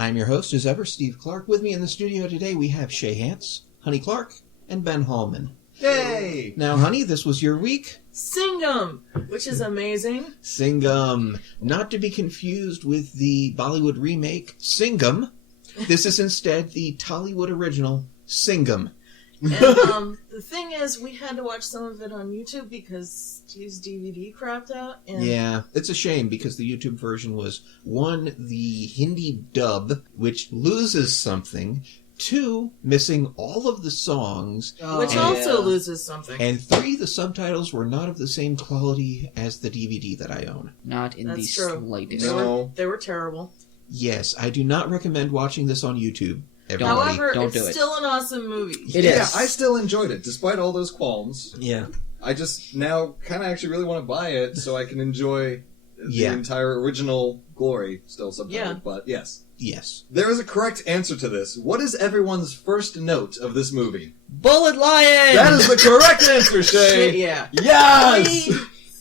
I'm your host, as ever, Steve Clark. With me in the studio today, we have Shay Hance, Honey Clark, and Ben Hallman. Yay! Now, honey, this was your week. Singam, which is amazing. Singam. Not to be confused with the Bollywood remake, Singam. This is instead the Tollywood original, Singam. And the thing is, we had to watch some of it on YouTube because Steve's DVD crapped out. And Yeah, it's a shame because the YouTube version was, 1, the Hindi dub, which loses something, 2, missing all of the songs, which also loses something. and 3, the subtitles were not of the same quality as the DVD that I own. Not in That's the true. slightest. No. They were terrible. Yes, I do not recommend watching this on YouTube. Everybody. However, don't it's do it. still an awesome movie. It Yeah, is. I still enjoyed it, despite all those qualms. Yeah. I just now kind of actually really want to buy it so I can enjoy the Yeah. entire original glory, still subtitled, Yeah. but yes. Yes. There is a correct answer to this. What is everyone's first note of this movie? Bullet Lion! That is the correct answer, Shay! Shit, yeah. Yes!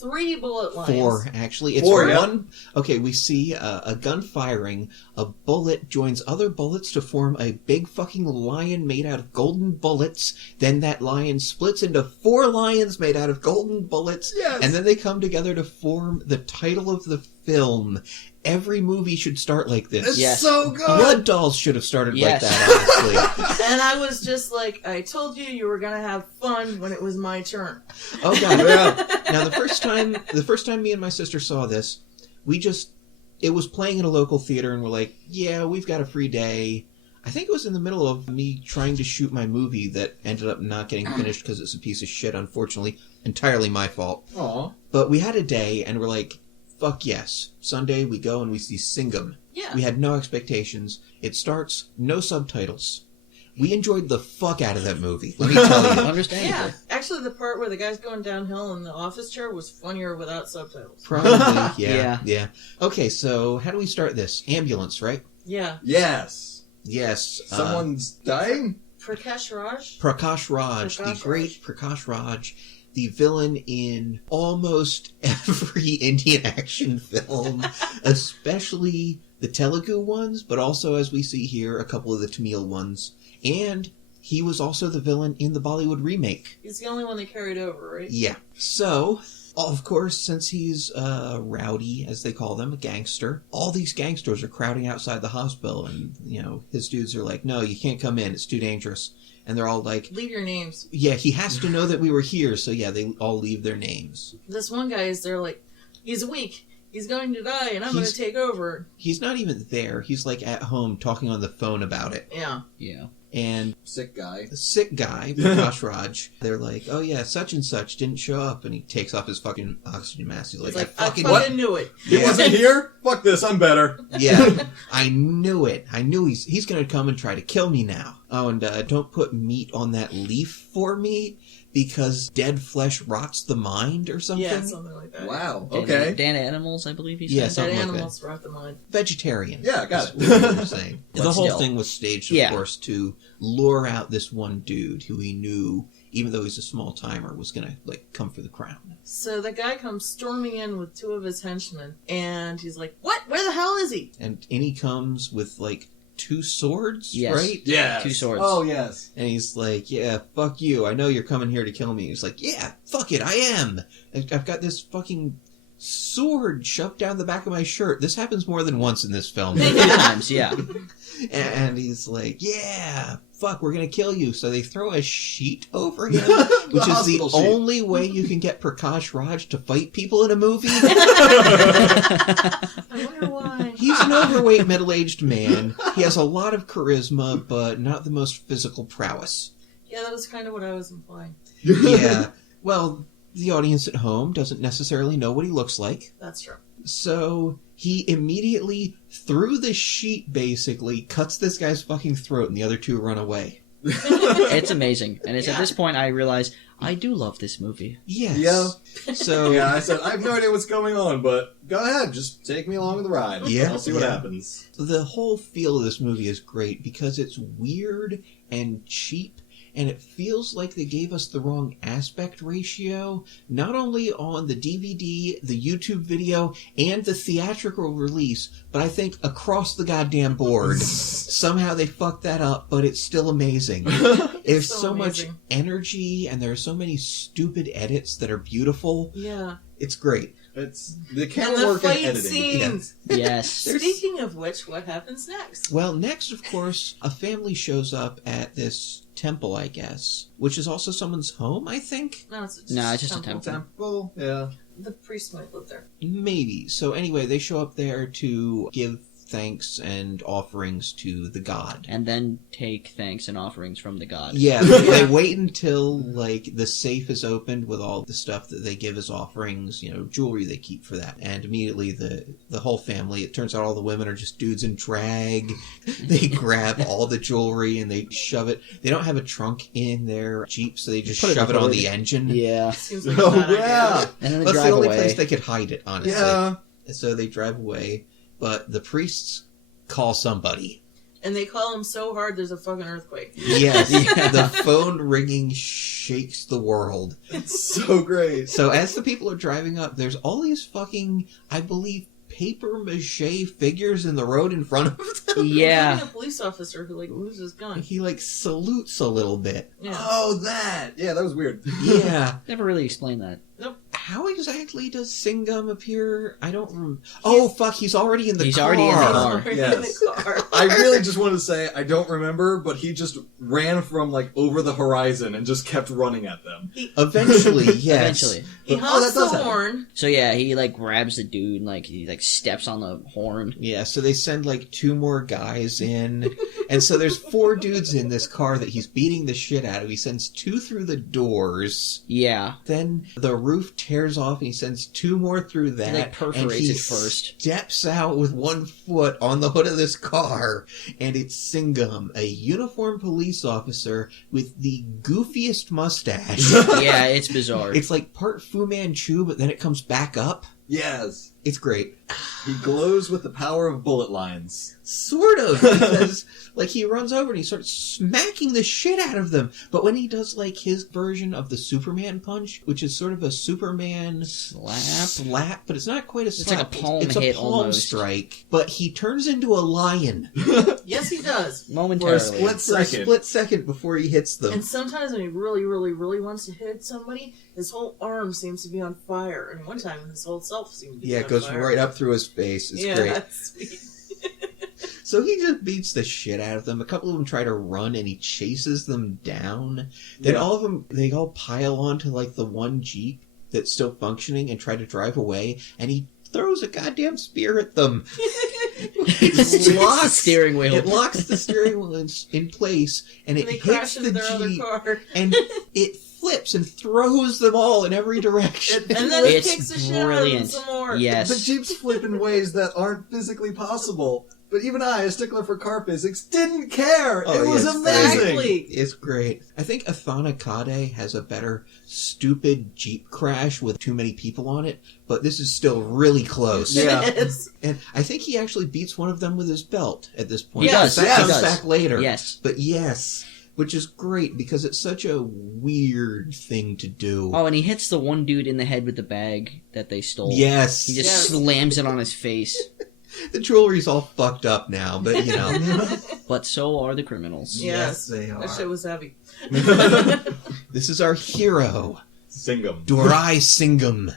Three bullet lines. 4, actually. It's 4, yeah. one. Okay, we see a gun firing. A bullet joins other bullets to form a big fucking lion made out of golden bullets. Then that lion splits into 4 lions made out of golden bullets. Yes! And then they come together to form the title of the film. Every movie should start like this. It's Yes. so good! Blood Dolls should have started Yes. like that, honestly. And I was just like, I told you were going to have fun when it was my turn. Oh, God. Yeah. Now, the first time me and my sister saw this, it was playing in a local theater, and we're like, yeah, we've got a free day. I think it was in the middle of me trying to shoot my movie that ended up not getting finished because it's a piece of shit, unfortunately. Entirely my fault. Aw. But we had a day, and we're like, fuck yes. Sunday, we go and we see Singam. Yeah. We had no expectations. It starts, no subtitles. We enjoyed the fuck out of that movie, let me tell you. Understandable. Yeah. Actually, the part where the guy's going downhill in the office chair was funnier without subtitles. Probably, Yeah. yeah. Okay, so how do we start this? Ambulance, right? Yeah. Yes. Yes. Someone's dying? Prakash Raj? Prakash Raj, the Prakash great Prakash Raj, the villain in almost every Indian action film, especially the Telugu ones, but also, as we see here, a couple of the Tamil ones. And he was also the villain in the Bollywood remake. He's the only one they carried over, right? Yeah. So, of course, since he's rowdy, as they call them, a gangster, all these gangsters are crowding outside the hospital, and, his dudes are like, no, you can't come in, it's too dangerous. And they're all like, Leave your names. yeah, he has to know that we were here, so yeah, they all leave their names. This one guy is there like, he's weak. He's going to die, and I'm going to take over. He's not even there. He's like at home talking on the phone about it. Yeah. Yeah. And Sick guy. the sick guy, Prakash Raj, they're like, oh yeah, such and such didn't show up, and he takes off his fucking oxygen mask. He's like, It's like, I I fucking fucking knew it. He Yeah. wasn't here? Fuck this, I'm better. Yeah, I knew it. I knew he's going to come and try to kill me now. Oh, and don't put meat on that leaf for me, because dead flesh rots the mind or something. Yeah, something like that. Wow, okay. Dan Animals, I believe he said. Yeah, Dead something like that. animals rot the mind. Vegetarian. Yeah, got is it. what I'm saying. But The whole still. thing was staged, of Yeah. course, to lure out this one dude who he knew, even though he's a small timer, was going to come for the crown. So the guy comes storming in with 2 of his henchmen, and he's like, what? Where the hell is he? And in he comes with 2 swords, Yes. right? Yes. 2 swords. Oh, yes. And he's like, yeah, fuck you. I know you're coming here to kill me. He's like, yeah, fuck it, I am. I've got this fucking sword shoved down the back of my shirt. This happens more than once in this film. Times, yeah. And he's like, yeah, fuck, we're gonna kill you. So they throw a sheet over him, which is the hospital sheet. only way you can get Prakash Raj to fight people in a movie. I wonder why. He's an overweight, middle-aged man. He has a lot of charisma, but not the most physical prowess. Yeah, that was kind of what I was implying. Yeah, well, the audience at home doesn't necessarily know what he looks like. That's true. So he immediately, through the sheet, basically, cuts this guy's fucking throat, and the other 2 run away. It's amazing. And it's Yeah. at this point I realize I do love this movie. Yes. Yeah. So, Yeah, I said, I have no idea what's going on, but go ahead, just take me along the ride. Yeah, I'll see what yeah. happens. the whole feel of this movie is great because it's weird and cheap, and it feels like they gave us the wrong aspect ratio, not only on the DVD, the YouTube video, and the theatrical release, but I think across the goddamn board. Somehow they fucked that up, but it's still amazing. There's so much amazing. energy, and there are so many stupid edits that are beautiful. Yeah. It's great. It's the And camera the work and fight editing. scenes. Yes. Speaking of which, what happens next? Well, next, of course, a family shows up at this temple, I guess, which is also someone's home, I think? No, it's just, No, it's just a temple. Temple, yeah. The priest might live there. Maybe. So anyway, they show up there to give thanks and offerings to the god. And then take thanks and offerings from the god. Yeah, they wait until, like, the safe is opened with all the stuff that they give as offerings, you know, jewelry they keep for that. And immediately the whole family, it turns out all the women are just dudes in drag. They grab all the jewelry and they shove it. They don't have a trunk in their Jeep, so they just Put it shove in it on the the hood. engine. Yeah. Seems like Oh, a bad yeah. idea. And then they That's the drive only away. place they could hide it, honestly. Yeah. So they drive away, but the priests call somebody. And they call him so hard there's a fucking earthquake. Yes, Yeah. the phone ringing shakes the world. It's so great. So as the people are driving up, there's all these fucking, I believe, paper mache figures in the road in front of them. Yeah. Including a police officer who, like, moves his gun. He, like, salutes a little bit. Yeah. Oh, that! Yeah, that was weird. Yeah. Never really explained that. How exactly does Singam appear? I don't remember. Oh, fuck, he's already in the He's car. already in the He's car. already in Yes. the car. I really just wanted to say, I don't remember, but he just ran from, like, over the horizon and just kept running at them. Eventually, yes. Eventually. He Oh, honks that does the happen. horn. So yeah, he like grabs the dude and like he like steps on the horn. Yeah, so they send like 2 more guys in. And so there's 4 dudes in this car that he's beating the shit out of. He sends 2 through the doors. Yeah. Then the roof tears off and he sends 2 more through that. He, like, perforates and he it first. steps out with 1 foot on the hood of this car. And it's Singam, a uniformed police officer with the goofiest mustache. Yeah, it's bizarre. It's like part Fu Manchu, but then it comes back up. Yes. It's great. He glows with the power of bullet lines. Sort of, because like he runs over and he starts smacking the shit out of them. But when he does like his version of the Superman punch, which is sort of a Superman slap, but it's not quite a slap. like a palm it's hit a palm almost. strike. But he turns into a lion Yes, he does. For Momentarily. a split for a second. split second before he hits them. And sometimes when he really, really, really wants to hit somebody, his whole arm seems to be on fire. And one time his whole self seemed to be Yeah, on it goes fire. right up through his face. It's yeah, great. that's sweet. So he just beats the shit out of them. A couple of them try to run and he chases them down. Then Yeah. all of them, they all pile onto like the one Jeep that's still functioning and try to drive away. And he throws a goddamn spear at them. It's the locks, steering wheel. it locks the steering wheel in place and it And they hits crash the into their other Jeep car. and it flips and throws them all in every direction. And then he It's kicks the shit out of them brilliant. some more. Yes. The Jeeps flip in ways that aren't physically possible. But even I, a stickler for car physics, didn't care. Oh, It was yeah, it's amazing. Exactly. It's great. I think Athana Kade has a better stupid Jeep crash with too many people on it, but this is still really close. Yeah. Yes. And I think he actually beats one of them with his belt at this point. He does, That yes, comes he does. back later. Yes. But yes, which is great because it's such a weird thing to do. Oh, and he hits the one dude in the head with the bag that they stole. Yes. He just Yes. slams it on his face. The jewelry's all fucked up now, but you know. But so are the criminals. Yes. they are. That shit was heavy. This is our hero, Singam. Dorai Singam.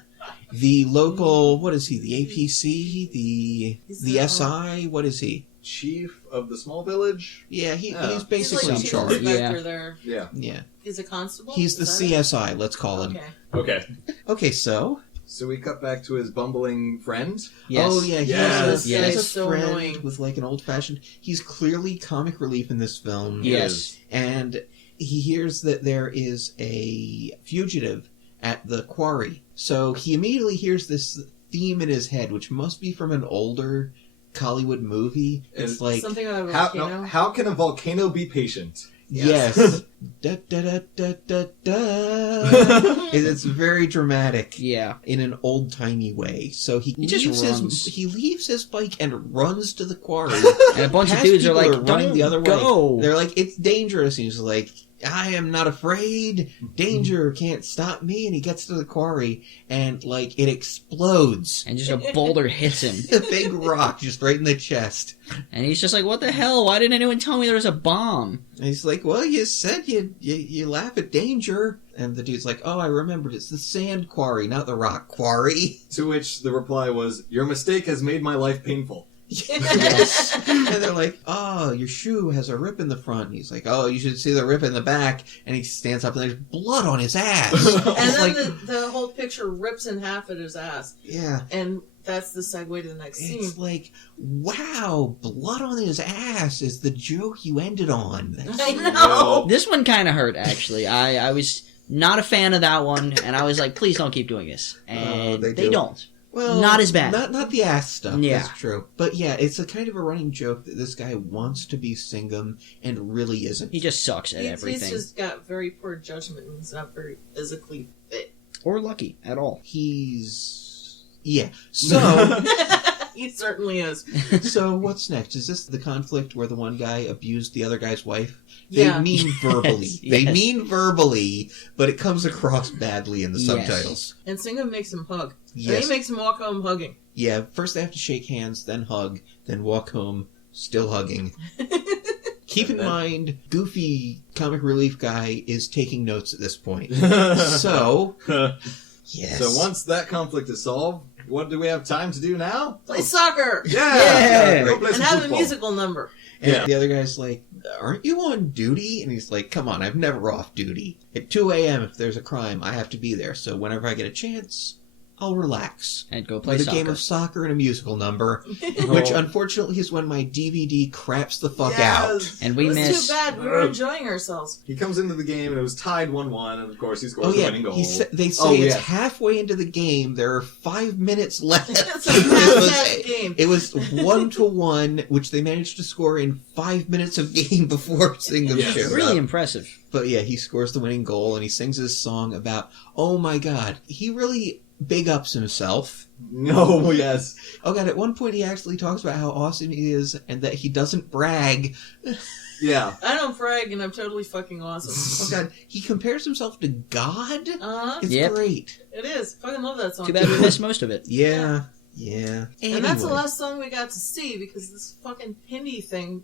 The local, what is he? The APC? The He's the, SI? What is he? Chief of the small village? Yeah, Yeah. he's He's basically like in chief charge. inspector Yeah. there. Yeah. Yeah. He's a constable? He's the Is that it? CSI, let's call him. Okay. Okay. Okay, so? So we cut back to his bumbling friend. Yes. Oh, yeah, he Yes. has a, he has Yes. a So friend annoying. with like an old-fashioned... He's clearly comic relief in this film. Yes. And he hears that there is a fugitive at the quarry. So he immediately hears this theme in his head, which must be from an older Hollywood movie. It's And like... Something about a How, volcano? no, how can a volcano be patient? Yes. Da, da, da, da, da, da. It's very dramatic Yeah. in an old timey way. So he just leaves runs. he leaves his bike and runs to the quarry. And a bunch of Past dudes are people like, running "Don't the other way. go." They're like, it's dangerous. And he's like, I am not afraid. Danger can't stop me. And he gets to the quarry, and, like, it explodes. And just a boulder hits him. A big rock just right in the chest. And he's just like, what the hell? Why didn't anyone tell me there was a bomb? And he's like, well, you said you laugh at danger. And the dude's like, oh, I remembered. It's the sand quarry, not the rock quarry. To which the reply was, your mistake has made my life painful. Yes. And they're like, oh, your shoe has a rip in the front. And he's like, oh, you should see the rip in the back. And he stands up and there's blood on his ass. And then like, the whole picture rips in half at his ass. yeah. And that's the segue to the next scene. It's like, wow, blood on his ass is the joke you ended on. I know. This one kind of hurt, actually. I was not a fan of that one, and I was like, please don't keep doing this. And they they do. don't. Well, Not as bad. Not the ass stuff. Yeah. That's true. But yeah, it's a kind of a running joke that this guy wants to be Singam and really isn't. He just sucks at everything. He's just got very poor judgment and he's not very physically fit. Or lucky at all. Yeah. So, He certainly is. so what's next? Is this the conflict where the one guy abused the other guy's wife? They Yeah. mean verbally. Yes, They yes. mean verbally, but it comes across badly in the Yes. subtitles. And Singam makes him hug. And Yes. he makes him walk home hugging. Yeah, first they have to shake hands, then hug, then walk home, still hugging. Keep in mind, Goofy comic relief guy is taking notes at this point. So, yes. So once that conflict is solved, what do we have time to do now? Play soccer! Yeah. Go play And some have a football. musical number. And Yeah. the other guy's like, aren't you on duty? And he's like, come on, I'm never off duty. At 2 a.m., if there's a crime, I have to be there. So whenever I get a chance, I'll relax. And go play With a soccer. game of soccer and a musical number, which unfortunately is when my DVD craps the fuck out. Yes. And It we was miss... too bad. We were enjoying ourselves. He comes into the game and it was tied 1-1, and of course he scores Oh the yeah, winning goal. they say Oh, it's yeah. halfway into the game. There are 5 minutes left. It's a half-half game. It was 1-1, which they managed to score in 5 minutes of game before Singam Yes. showed Really up. impressive. But yeah, he scores the winning goal and he sings his song about, oh my god, he really big ups himself. No, yes. Oh god, at one point he actually talks about how awesome he is and that he doesn't brag. Yeah. I don't brag and I'm totally fucking awesome. Oh god, he compares himself to God? Uh-huh. It's Yep. great. It is. Fucking love that song. Too bad we missed most of it. Yeah. And that's the Anyway. last song we got to see because this fucking Hindi thing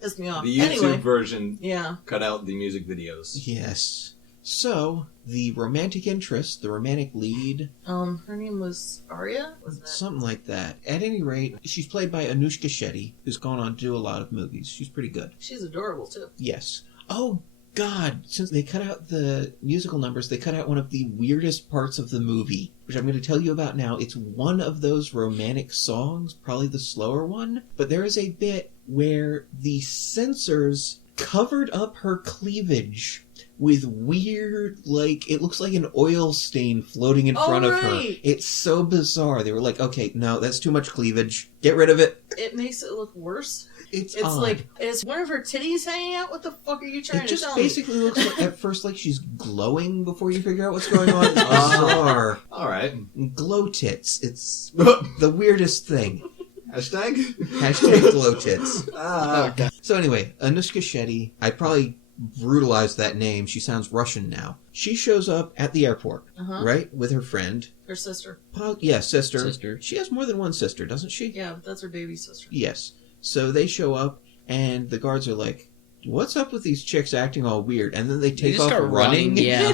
pissed me off. The YouTube Anyway, version yeah. cut out the music videos. Yes. So, the romantic interest, the romantic lead, Her name was Arya? Was that? something like that. At any rate, she's played by Anushka Shetty, who's gone on to do a lot of movies. She's pretty good. She's adorable too. Yes. Oh, God. Since they cut out the musical numbers, they cut out one of the weirdest parts of the movie, which I'm going to tell you about now. It's one of those romantic songs, probably the slower one, but there is a bit where the censors covered up her cleavage with weird, like, it looks like an oil stain floating in front of her. right. It's so bizarre. They were like, okay, no, that's too much cleavage. Get rid of it. It makes it look worse. It's It's odd. like, is one of her titties hanging out? What the fuck are you trying It to just tell basically me? looks like, at first like she's glowing before you figure out what's going on. It's bizarre. Alright. Glow tits. It's the weirdest thing. Hashtag? Hashtag glow tits. Ah. So anyway, Anushka Shetty, I probably brutalized that name. She sounds Russian now. She shows up at the airport, Uh-huh. right? With her friend. Her sister. Yeah, sister. Sister. She has more than one sister, doesn't she? Yeah, that's her baby sister. Yes. So they show up, and the guards are like, what's up with these chicks acting all weird? And then they They take just off start running. Yeah.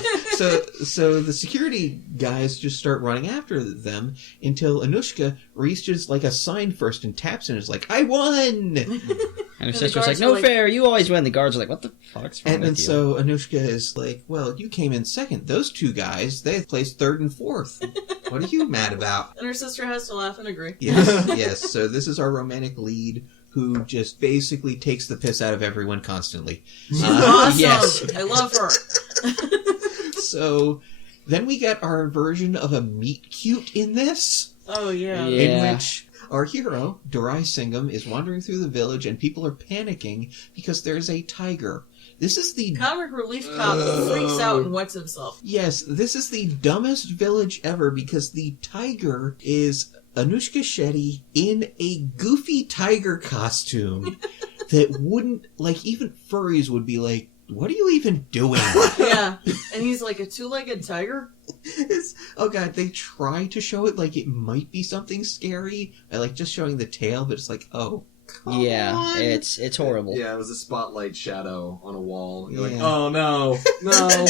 So the security guys just start running after them until Anushka reaches like a sign first and taps and is like, I won! And her the sister's like, guards no are like- fair, you always win. The guards are like, what the fuck's wrong And with then you? so Anushka is like, well, you came in second. Those two guys, they placed third and fourth. What are you mad about? And her sister has to laugh and agree. Yes, yes. So this is our romantic lead who just basically takes the piss out of everyone constantly. Awesome. yes. I love her. So then we get our version of a meet cute in this. Oh, yeah. Yeah. In which our hero, Durai Singam, is wandering through the village and people are panicking because there's a tiger. This is the... Comic relief cop freaks out and wets himself. Yes, this is the dumbest village ever because the tiger is Anushka Shetty in a goofy tiger costume that wouldn't... Like, even furries would be like, what are you even doing? Yeah. And he's like a two-legged tiger. Oh god, they try to show it like it might be something scary. I like just showing the tail, but it's like, oh, come on. It's horrible. Yeah, it was a spotlight shadow on a wall. You're like, Yeah. oh no, no,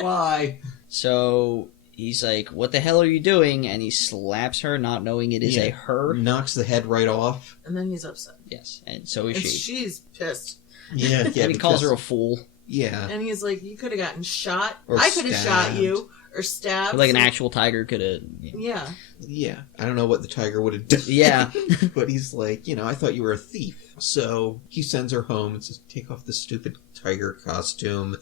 why? So he's like, what the hell are you doing? And he slaps her, not knowing it is Yeah. a her. Knocks the head right off. And then he's upset. Yes, and so is And she. she's pissed. Yeah, yeah. And he calls because- her a fool. Yeah. And he's like, you could have gotten shot. Or I could have shot stabbed. you. Or stabbed. Or like an actual tiger could have. Yeah. Yeah. I don't know what the tiger would have done. Yeah. But he's like, I thought you were a thief. So he sends her home and says, take off the stupid tiger costume.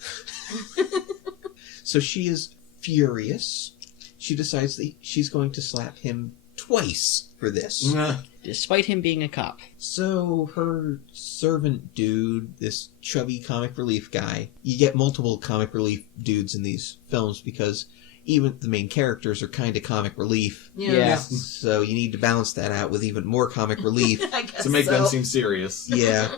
So she is furious. She decides that she's going to slap him twice for this. Despite him being a cop. So her servant dude, this chubby comic relief guy, you get multiple comic relief dudes in these films because even the main characters are kind of comic relief. Yeah. So you need to balance that out with even more comic relief. I guess To make so. them seem serious. Yeah.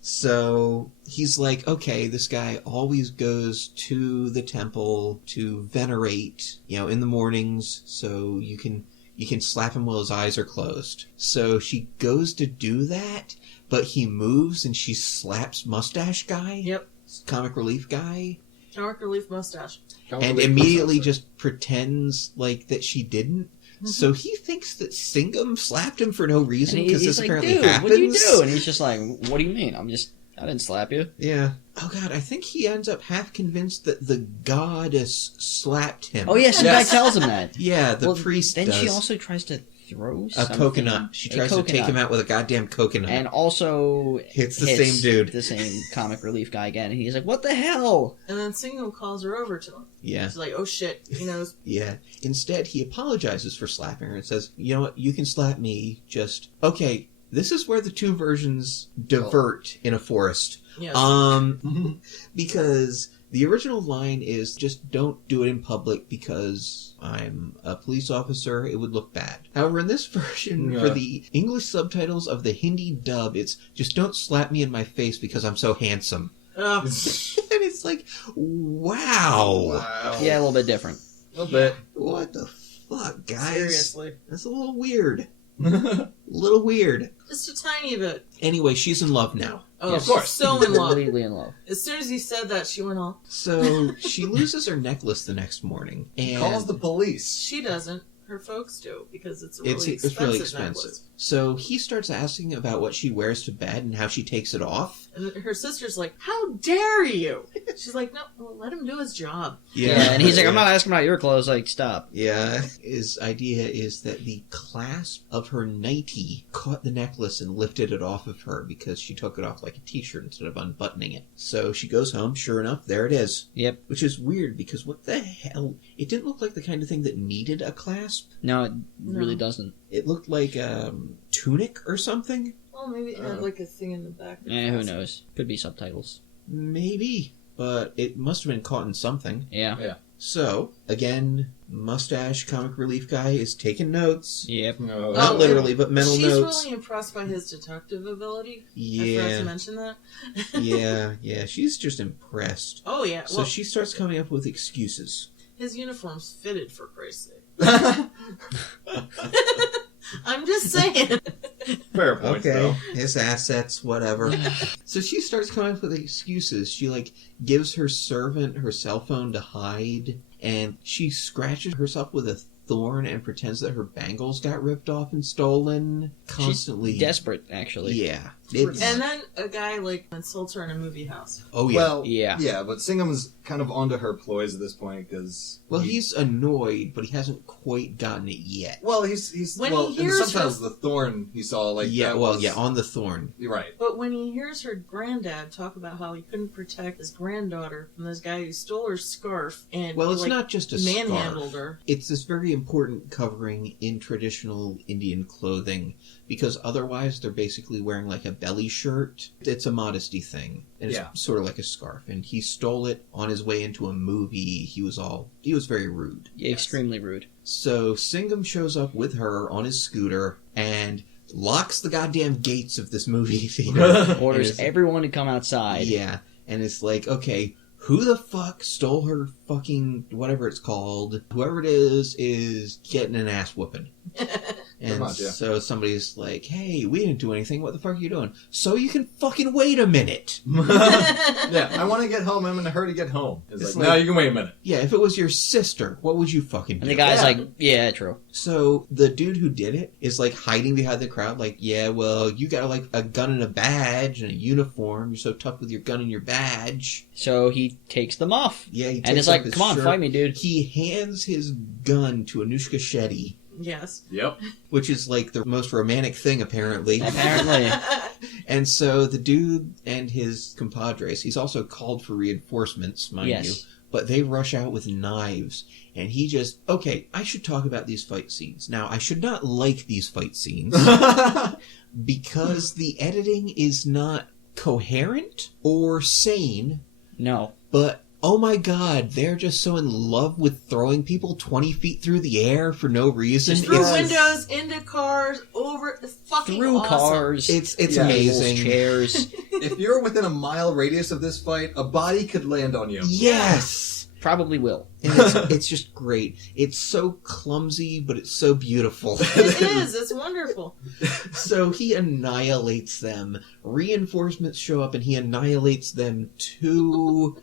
So he's like, okay, this guy always goes to the temple to venerate, in the mornings, so you can slap him while his eyes are closed. So she goes to do that, but he moves and she slaps mustache guy. Yep. Comic relief guy. Comic relief mustache. And immediately just pretends like that she didn't. So he thinks that Singam slapped him for no reason And because he's this like, apparently dude, happens. what do you do? And he's just like, what do you mean? I didn't slap you. Yeah. Oh god, I think he ends up half convinced that the goddess slapped him. Oh yeah, some Yes. guy tells him that. Yeah, the Well, priest Then does. she also tries to throw A something. coconut. She A tries to take coconut. him out with a goddamn coconut. And also Hits the same dude. The same comic relief guy again. And he's like, what the hell? And then Singam calls her over to him. Yeah, She's like, oh shit. He knows. yeah. Instead, he apologizes for slapping her and says, you know what, you can slap me, just... Okay, this is where the two versions divert in a forest. Yes. Because the original line is just don't do it in public because I'm a police officer, it would look bad. However, in this version, Yeah. for the English subtitles of the Hindi dub, it's just don't slap me in my face because I'm so handsome. Ugh. And it's like, wow. Wow. Yeah, a little bit different. A little bit. What the fuck, guys? Seriously. That's a little weird. Little weird. Just a tiny bit. Anyway, she's in love now. Oh, Yeah, of course. so in love. Completely in love. As soon as he said that, she went all. So she loses her necklace the next morning. And Calls the police. She doesn't. Her folks do because it's a really it's really expensive expensive. necklace. So he starts asking about what she wears to bed and how she takes it off. And her sister's like, "How dare you?" She's like, "No, well, let him do his job." Yeah, and he's like, I'm not asking about your clothes. Like, stop. Yeah, his idea is that the clasp of her nightie caught the necklace and lifted it off of her because she took it off like a t-shirt instead of unbuttoning it. So she goes home, sure enough, there it is. Yep. Which is weird because what the hell? It didn't look like the kind of thing that needed a clasp. No, it No. really doesn't. It looked like tunic or something. Well, maybe it had like a thing in the back. Who knows? Could be subtitles. Maybe. But it must have been caught in something. Yeah. So, again, mustache comic relief guy is taking notes. Yep. No. Not Oh, literally, but mental She's notes. really impressed by his detective ability. I forgot to Yeah, mention that. yeah. She's just impressed. Oh yeah. So Well, she starts coming up with excuses. his uniform's fitted for Christ's sake. I'm just saying. Fair point, though. his assets, whatever. So she starts coming up with excuses. She, gives her servant her cell phone to hide, and she scratches herself with a thorn and pretends that her bangles got ripped off and stolen. Constantly. She's desperate, actually. Yeah. And then a guy insults her in a movie house. Oh, yeah. Well, Yeah. yeah, but Singham's kind of onto her ploys at this point because. Well, he's annoyed, but he hasn't quite gotten it yet. Well, he's When well. he In the hears subtitles, her- the thorn he saw, on the thorn. You're right. But when he hears her granddad talk about how he couldn't protect his granddaughter from this guy who stole her scarf and Well, it's he, not just a manhandled scarf. her. It's this very important covering in traditional Indian clothing, because otherwise they're basically wearing a belly shirt. It's a modesty thing, and it's Yeah. sort of like a scarf. And he stole it on his way into a movie. He was very rude. Yeah, extremely rude. So Singam shows up with her on his scooter and locks the goddamn gates of this movie theater. Orders And everyone to come outside. yeah. And it's like, okay, who the fuck stole her fucking whatever it's called? Whoever it is getting an ass whooping. And much, yeah. so somebody's like, hey, we didn't do anything. What the fuck are you doing? So you can fucking wait a minute. Yeah, I want to get home. I'm in a hurry to get home. It's like, no, you can wait a minute. Yeah, if it was your sister, what would you fucking do? And the guy's like, yeah, true. So the dude who did it is like hiding behind the crowd like, yeah, well, you got like a gun and a badge and a uniform. You're so tough with your gun and your badge. So he takes them off. Yeah, he takes and it's off like, his come on, shirt. fight me, dude. He hands his gun to Anushka Shetty. Yes. Yep. Which is like the most romantic thing, apparently. Apparently. And so the dude and his compadres, he's also called for reinforcements, mind you, but they rush out with knives. And he just, okay, I should talk about these fight scenes. Now, I should not like these fight scenes because the editing is not coherent or sane. No. But, oh my god, they're just so in love with throwing people 20 feet through the air for no reason. Just through windows, into cars, over the fucking Through awesome. cars. It's Yeah, amazing. Chairs. If you're within a mile radius of this fight, a body could land on you. Yes! Probably will. And it's just great. It's so clumsy, but it's so beautiful. It is. It's wonderful. So he annihilates them. Reinforcements show up and he annihilates them too.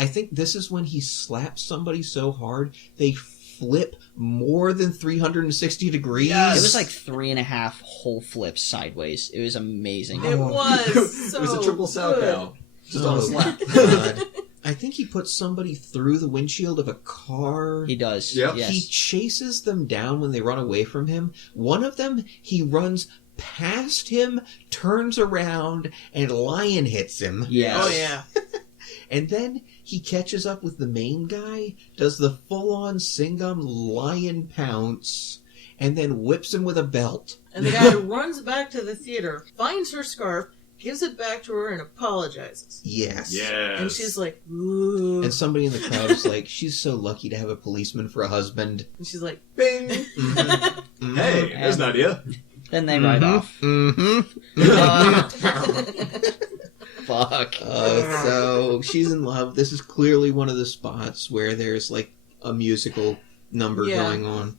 I think this is when he slaps somebody so hard they flip more than 360 degrees. Yes. It was like 3.5 whole flips sideways. It was amazing. It was so It was a triple sow good. cow. Just on a slap. God. I think he puts somebody through the windshield of a car. He does. Yep. Yes. He chases them down when they run away from him. One of them, he runs past him, turns around, and lion hits him. Yes. Oh yeah. And then he catches up with the main guy, does the full-on Singam lion pounce, and then whips him with a belt. And the guy runs back to the theater, finds her scarf, gives it back to her, and apologizes. Yes. Yes. And she's like, ooh. And somebody in the crowd is like, she's so lucky to have a policeman for a husband. And she's like, Bing! Mhm. Hey, there's an idea. Then they ride off. Fuck. So she's in love. This is clearly one of the spots where there's like a musical number going on.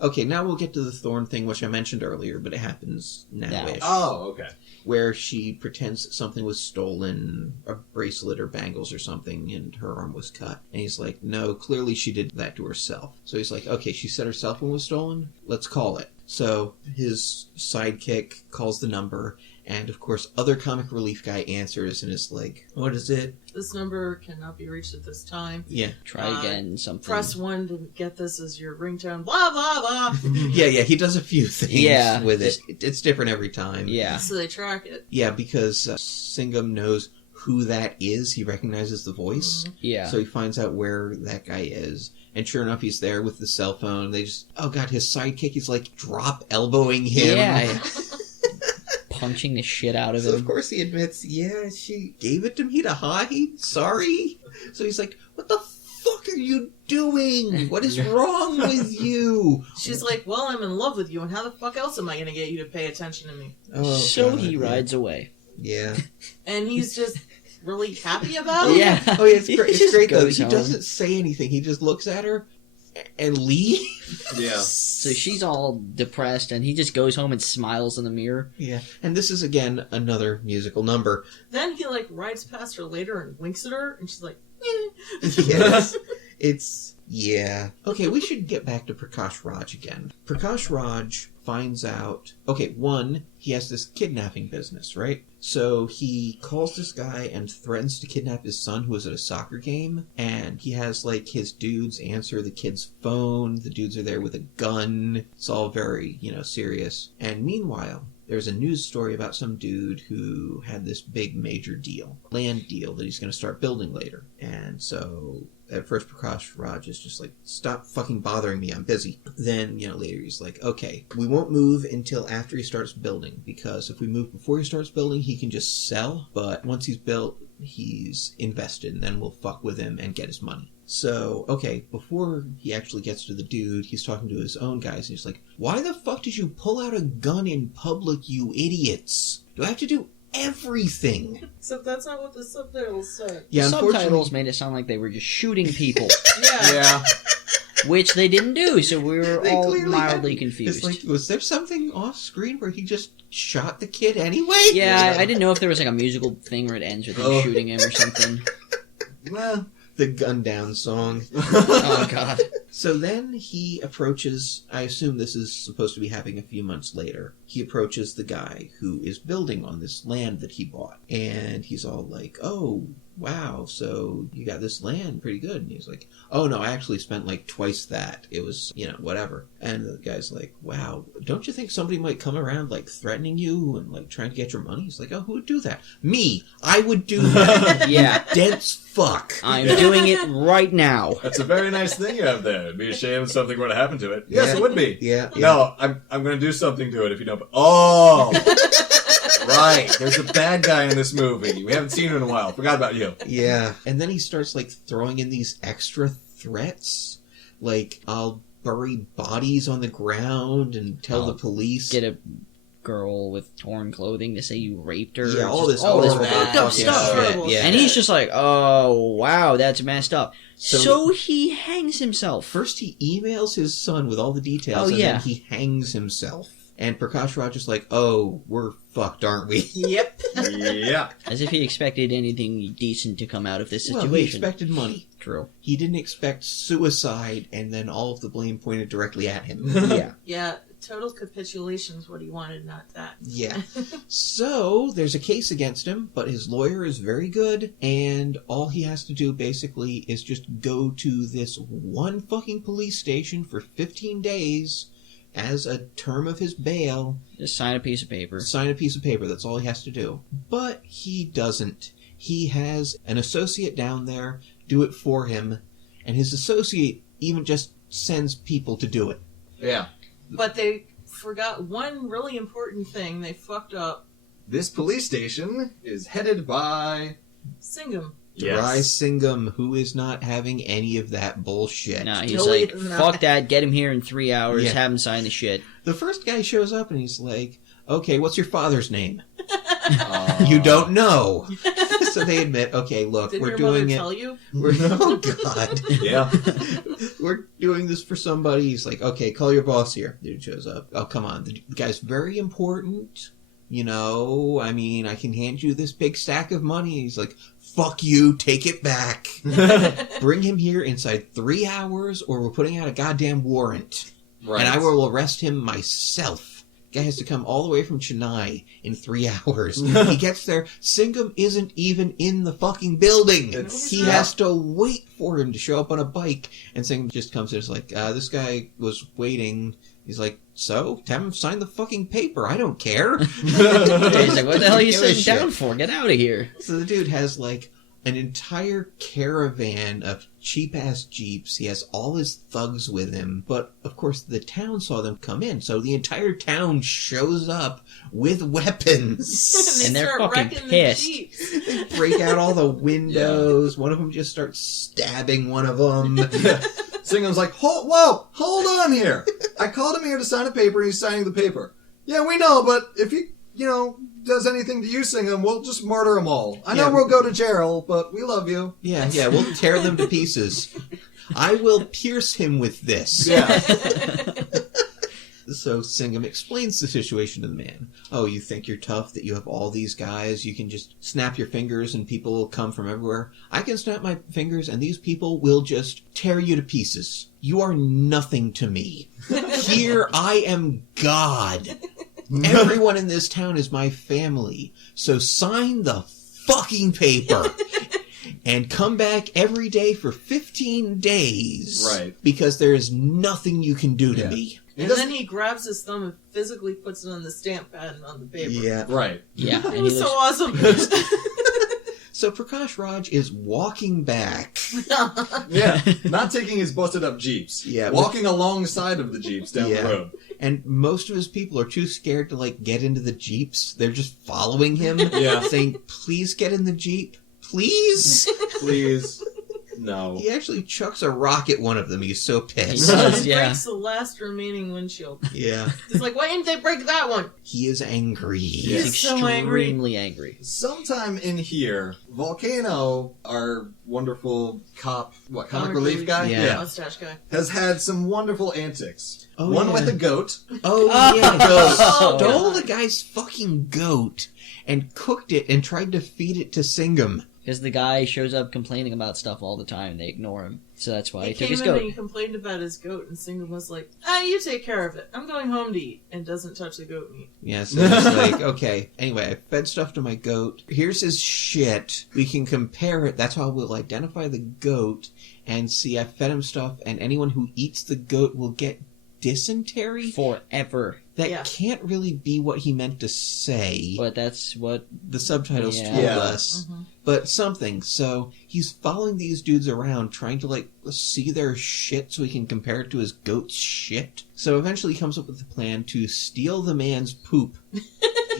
Okay, now we'll get to the Thorn thing, which I mentioned earlier, but it happens now-ish. Oh, okay. Where she pretends that something was stolen, a bracelet or bangles or something, and her arm was cut. And he's like, no, clearly she did that to herself. So he's like, okay, she said her cell phone was stolen? Let's call it. So his sidekick calls the number, and of course, other comic relief guy answers and is like, what is it? this number cannot be reached at this time. Yeah. Try again, something. Press 1 to get this as your ringtone, blah, blah, blah. Yeah, he does a few things with it. It's different every time. Yeah. So they track it. Yeah, because Singam knows who that is. He recognizes the voice. Yeah. So he finds out where that guy is. And sure enough, he's there with the cell phone. They just, oh god, his sidekick is like drop elbowing him. Yeah. Punching the shit out of So him. of course he admits, yeah, she gave it to me to hide. Sorry. So he's like, what the fuck are you doing? What is wrong with you? She's like, well, I'm in love with you, and how the fuck else am I going to get you to pay attention to me? Oh, So God, he yeah. rides away. Yeah. And he's just really happy about it? Yeah. Oh yeah, it's He great. It's just great though. goes He home. doesn't say anything. He just looks at her and leaves. Yeah. So she's all depressed, and he just goes home and smiles in the mirror. Yeah. And this is again another musical number. Then he, like, rides past her later and winks at her, and she's like, Yes. It's yeah. Okay, we should get back to Prakash Raj again. Prakash Raj finds out. Okay, one, he has this kidnapping business, right? So he calls this guy and threatens to kidnap his son who was at a soccer game, and he has like his dudes answer the kid's phone. The dudes are there with a gun. It's all very, serious. And meanwhile, there's a news story about some dude who had this big major deal, land deal that he's going to start building later. And so at first Prakash Raj is just like, stop fucking bothering me, I'm busy. Then, later he's like, okay, we won't move until after he starts building, because if we move before he starts building, he can just sell. But once he's built, he's invested, and then we'll fuck with him and get his money. So, okay, before he actually gets to the dude, he's talking to his own guys, and he's like, why the fuck did you pull out a gun in public, you idiots? Do I have to do everything. Except that's not what the subtitles said. Yeah, Subtitles made it sound like they were just shooting people, Yeah. which they didn't do, so we were They all clearly mildly hadn't. confused. It's like, was there something off screen where he just shot the kid anyway? Yeah, I didn't know if there was like a musical thing where it ends with him shooting him or something. Well. The gun down song. Oh, God. So then he approaches, I assume this is supposed to be happening a few months later. He approaches the guy who is building on this land that he bought. And he's all like, oh, wow, so you got this land pretty good. And he's like, oh no, I actually spent like twice that. It was, whatever. And the guy's like, wow, don't you think somebody might come around like threatening you and like trying to get your money? He's like, oh, who would do that? Me. I would do that. Yeah. Dense fuck. I'm doing it right now. That's a very nice thing you have there. It'd be a shame if something were to happen to it. Yes, Yeah. it would be. Yeah. No, I'm going to do something to it if you don't. Oh! Right. There's a bad guy in this movie. We haven't seen him in a while. Forgot about you. Yeah. And then he starts, like, throwing in these extra threats. Like, I'll bury bodies on the ground and tell the police. Get a girl with torn clothing to say you raped her. Yeah, all Just this fucked up stuff. Horrible Yeah. And he's just like, oh, wow, that's messed up. So- So he hangs himself. First he emails his son with all the details, and yeah. then he hangs himself. And Prakash Raj is like, oh, we're fucked, aren't we? Yep. Yeah. As if he expected anything decent to come out of this situation. Well, he expected money. True. He didn't expect suicide, and then all of the blame pointed directly at him. Yeah. Yeah, total capitulation is what he wanted, not that. Yeah. So, there's a case against him, but his lawyer is very good, and all he has to do, basically, is just go to this one fucking police station for 15 days as a term of his bail, Just sign a piece of paper. sign a piece of paper. That's all he has to do. But he doesn't. He has an associate down there do it for him, and his associate even just sends people to do it. Yeah. But they forgot one really important thing. They fucked up. This police station is headed by... Singam. Dry Singam, who is not having any of that bullshit. Nah, he's No, like, he's not. fuck that, get him here in 3 hours, Yeah. have him sign the shit. The first guy shows up and he's like, okay, what's your father's name? Uh, You don't know. So they admit, okay, look, Did we're your doing mother it. tell you? Oh, God. Yeah. We're doing this for somebody. He's like, okay, call your boss here. Dude shows up. Oh, come on. The guy's very important. I mean, I can hand you this big stack of money. He's like, fuck you, take it back. Bring him here inside 3 hours or we're putting out a goddamn warrant. Right. And I will arrest him myself. Guy has to come all the way from Chennai in 3 hours. He gets there. Singam isn't even in the fucking building. He has to wait for him to show up on a bike. And Singam just comes in and is like, this guy was waiting. He's like, so? Have him sign the fucking paper. I don't care. He's like, what the hell are you Give a sitting shit. down for? Get out of here. So the dude has like an entire caravan of cheap-ass Jeeps. He has all his thugs with him. But, of course, the town saw them come in. So the entire town shows up with weapons. And they're start fucking wrecking pissed. The Jeeps. They break out all the windows. One of them just starts stabbing one of them. Singham's like, hold on here. I called him here to sign a paper, and he's signing the paper. Yeah, we know, but if he, does anything to you, Singham, we'll just murder them all. I know Yeah. we'll go to jail, but we love you. Yeah, we'll tear them to pieces. I will pierce him with this. Yeah. So Singham explains the situation to the man. Oh, you think you're tough, that you have all these guys, you can just snap your fingers and people will come from everywhere. I can snap my fingers and these people will just tear you to pieces. You are nothing to me. Here I am God. Everyone in this town is my family. So sign the fucking paper. And come back every day for 15 days. Right. Because there is nothing you can do to Yeah. me. And then he grabs his thumb and physically puts it on the stamp pad and on the paper. Yeah. Right. Yeah. It And was he so looks, awesome. So Prakash Raj is walking back. Yeah. Not taking his busted up Jeeps. Yeah, but- Walking alongside of the Jeeps down Yeah. the road. And most of his people are too scared to, get into the Jeeps. They're just following him. Yeah. Saying, please get in the Jeep. Please? Please. No. He actually chucks a rock at one of them. He's so He pissed. does, He yeah. breaks the last remaining windshield. Yeah. He's like, why didn't they break that one? He is angry. Yeah. He's so angry. extremely angry. Sometime in here, Volcano, our wonderful comic relief guy? Yeah. Mustache guy. Has had some wonderful antics. Oh, One yeah. with a goat. Oh, yeah. Oh, Stole God. the guy's fucking goat and cooked it and tried to feed it to Singam. Because the guy shows up complaining about stuff all the time. They ignore him. So that's why he He took came his in goat. and he complained about his goat, and Singam was like, you take care of it. I'm going home to eat, and doesn't touch the goat meat. Yeah, so it's like, okay, anyway, I fed stuff to my goat. Here's his shit. We can compare it. That's how we'll identify the goat and see I fed him stuff, and anyone who eats the goat will get dysentery. Forever. That Yeah. can't really be what he meant to say. But that's what... The subtitles Yeah. told Yeah. us. Mhm. But something. So he's following these dudes around, trying to, like, see their shit so he can compare it to his goat's shit. So eventually he comes up with a plan to steal the man's poop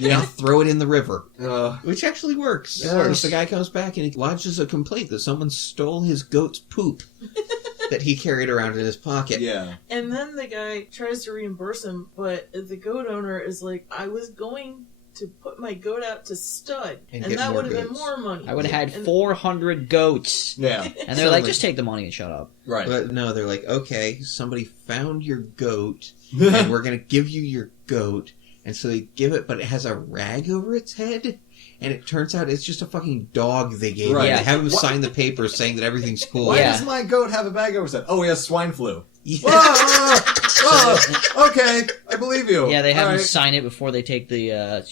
and throw it in the river. Which actually works. It works. The guy comes back and he lodges a complaint that someone stole his goat's poop that he carried around in his pocket. Yeah. And then the guy tries to reimburse him, but the goat owner is like, I was going to put my goat out to stud, And and get that more would have been goats. more money. I would have had And- 400 goats. Yeah. And they're like, just take the money and shut up. Right. But no, they're like, okay, somebody found your goat and we're going to give you your goat. And so they give it, but it has a rag over its head. And it turns out it's just a fucking dog they gave Right. him. Yeah. They have him What- sign the papers saying that everything's cool. Why Yeah. does my goat have a bag over his head? Oh, he has swine flu. Yeah. Okay, I believe you. Yeah, they have All him right. sign it before they take the...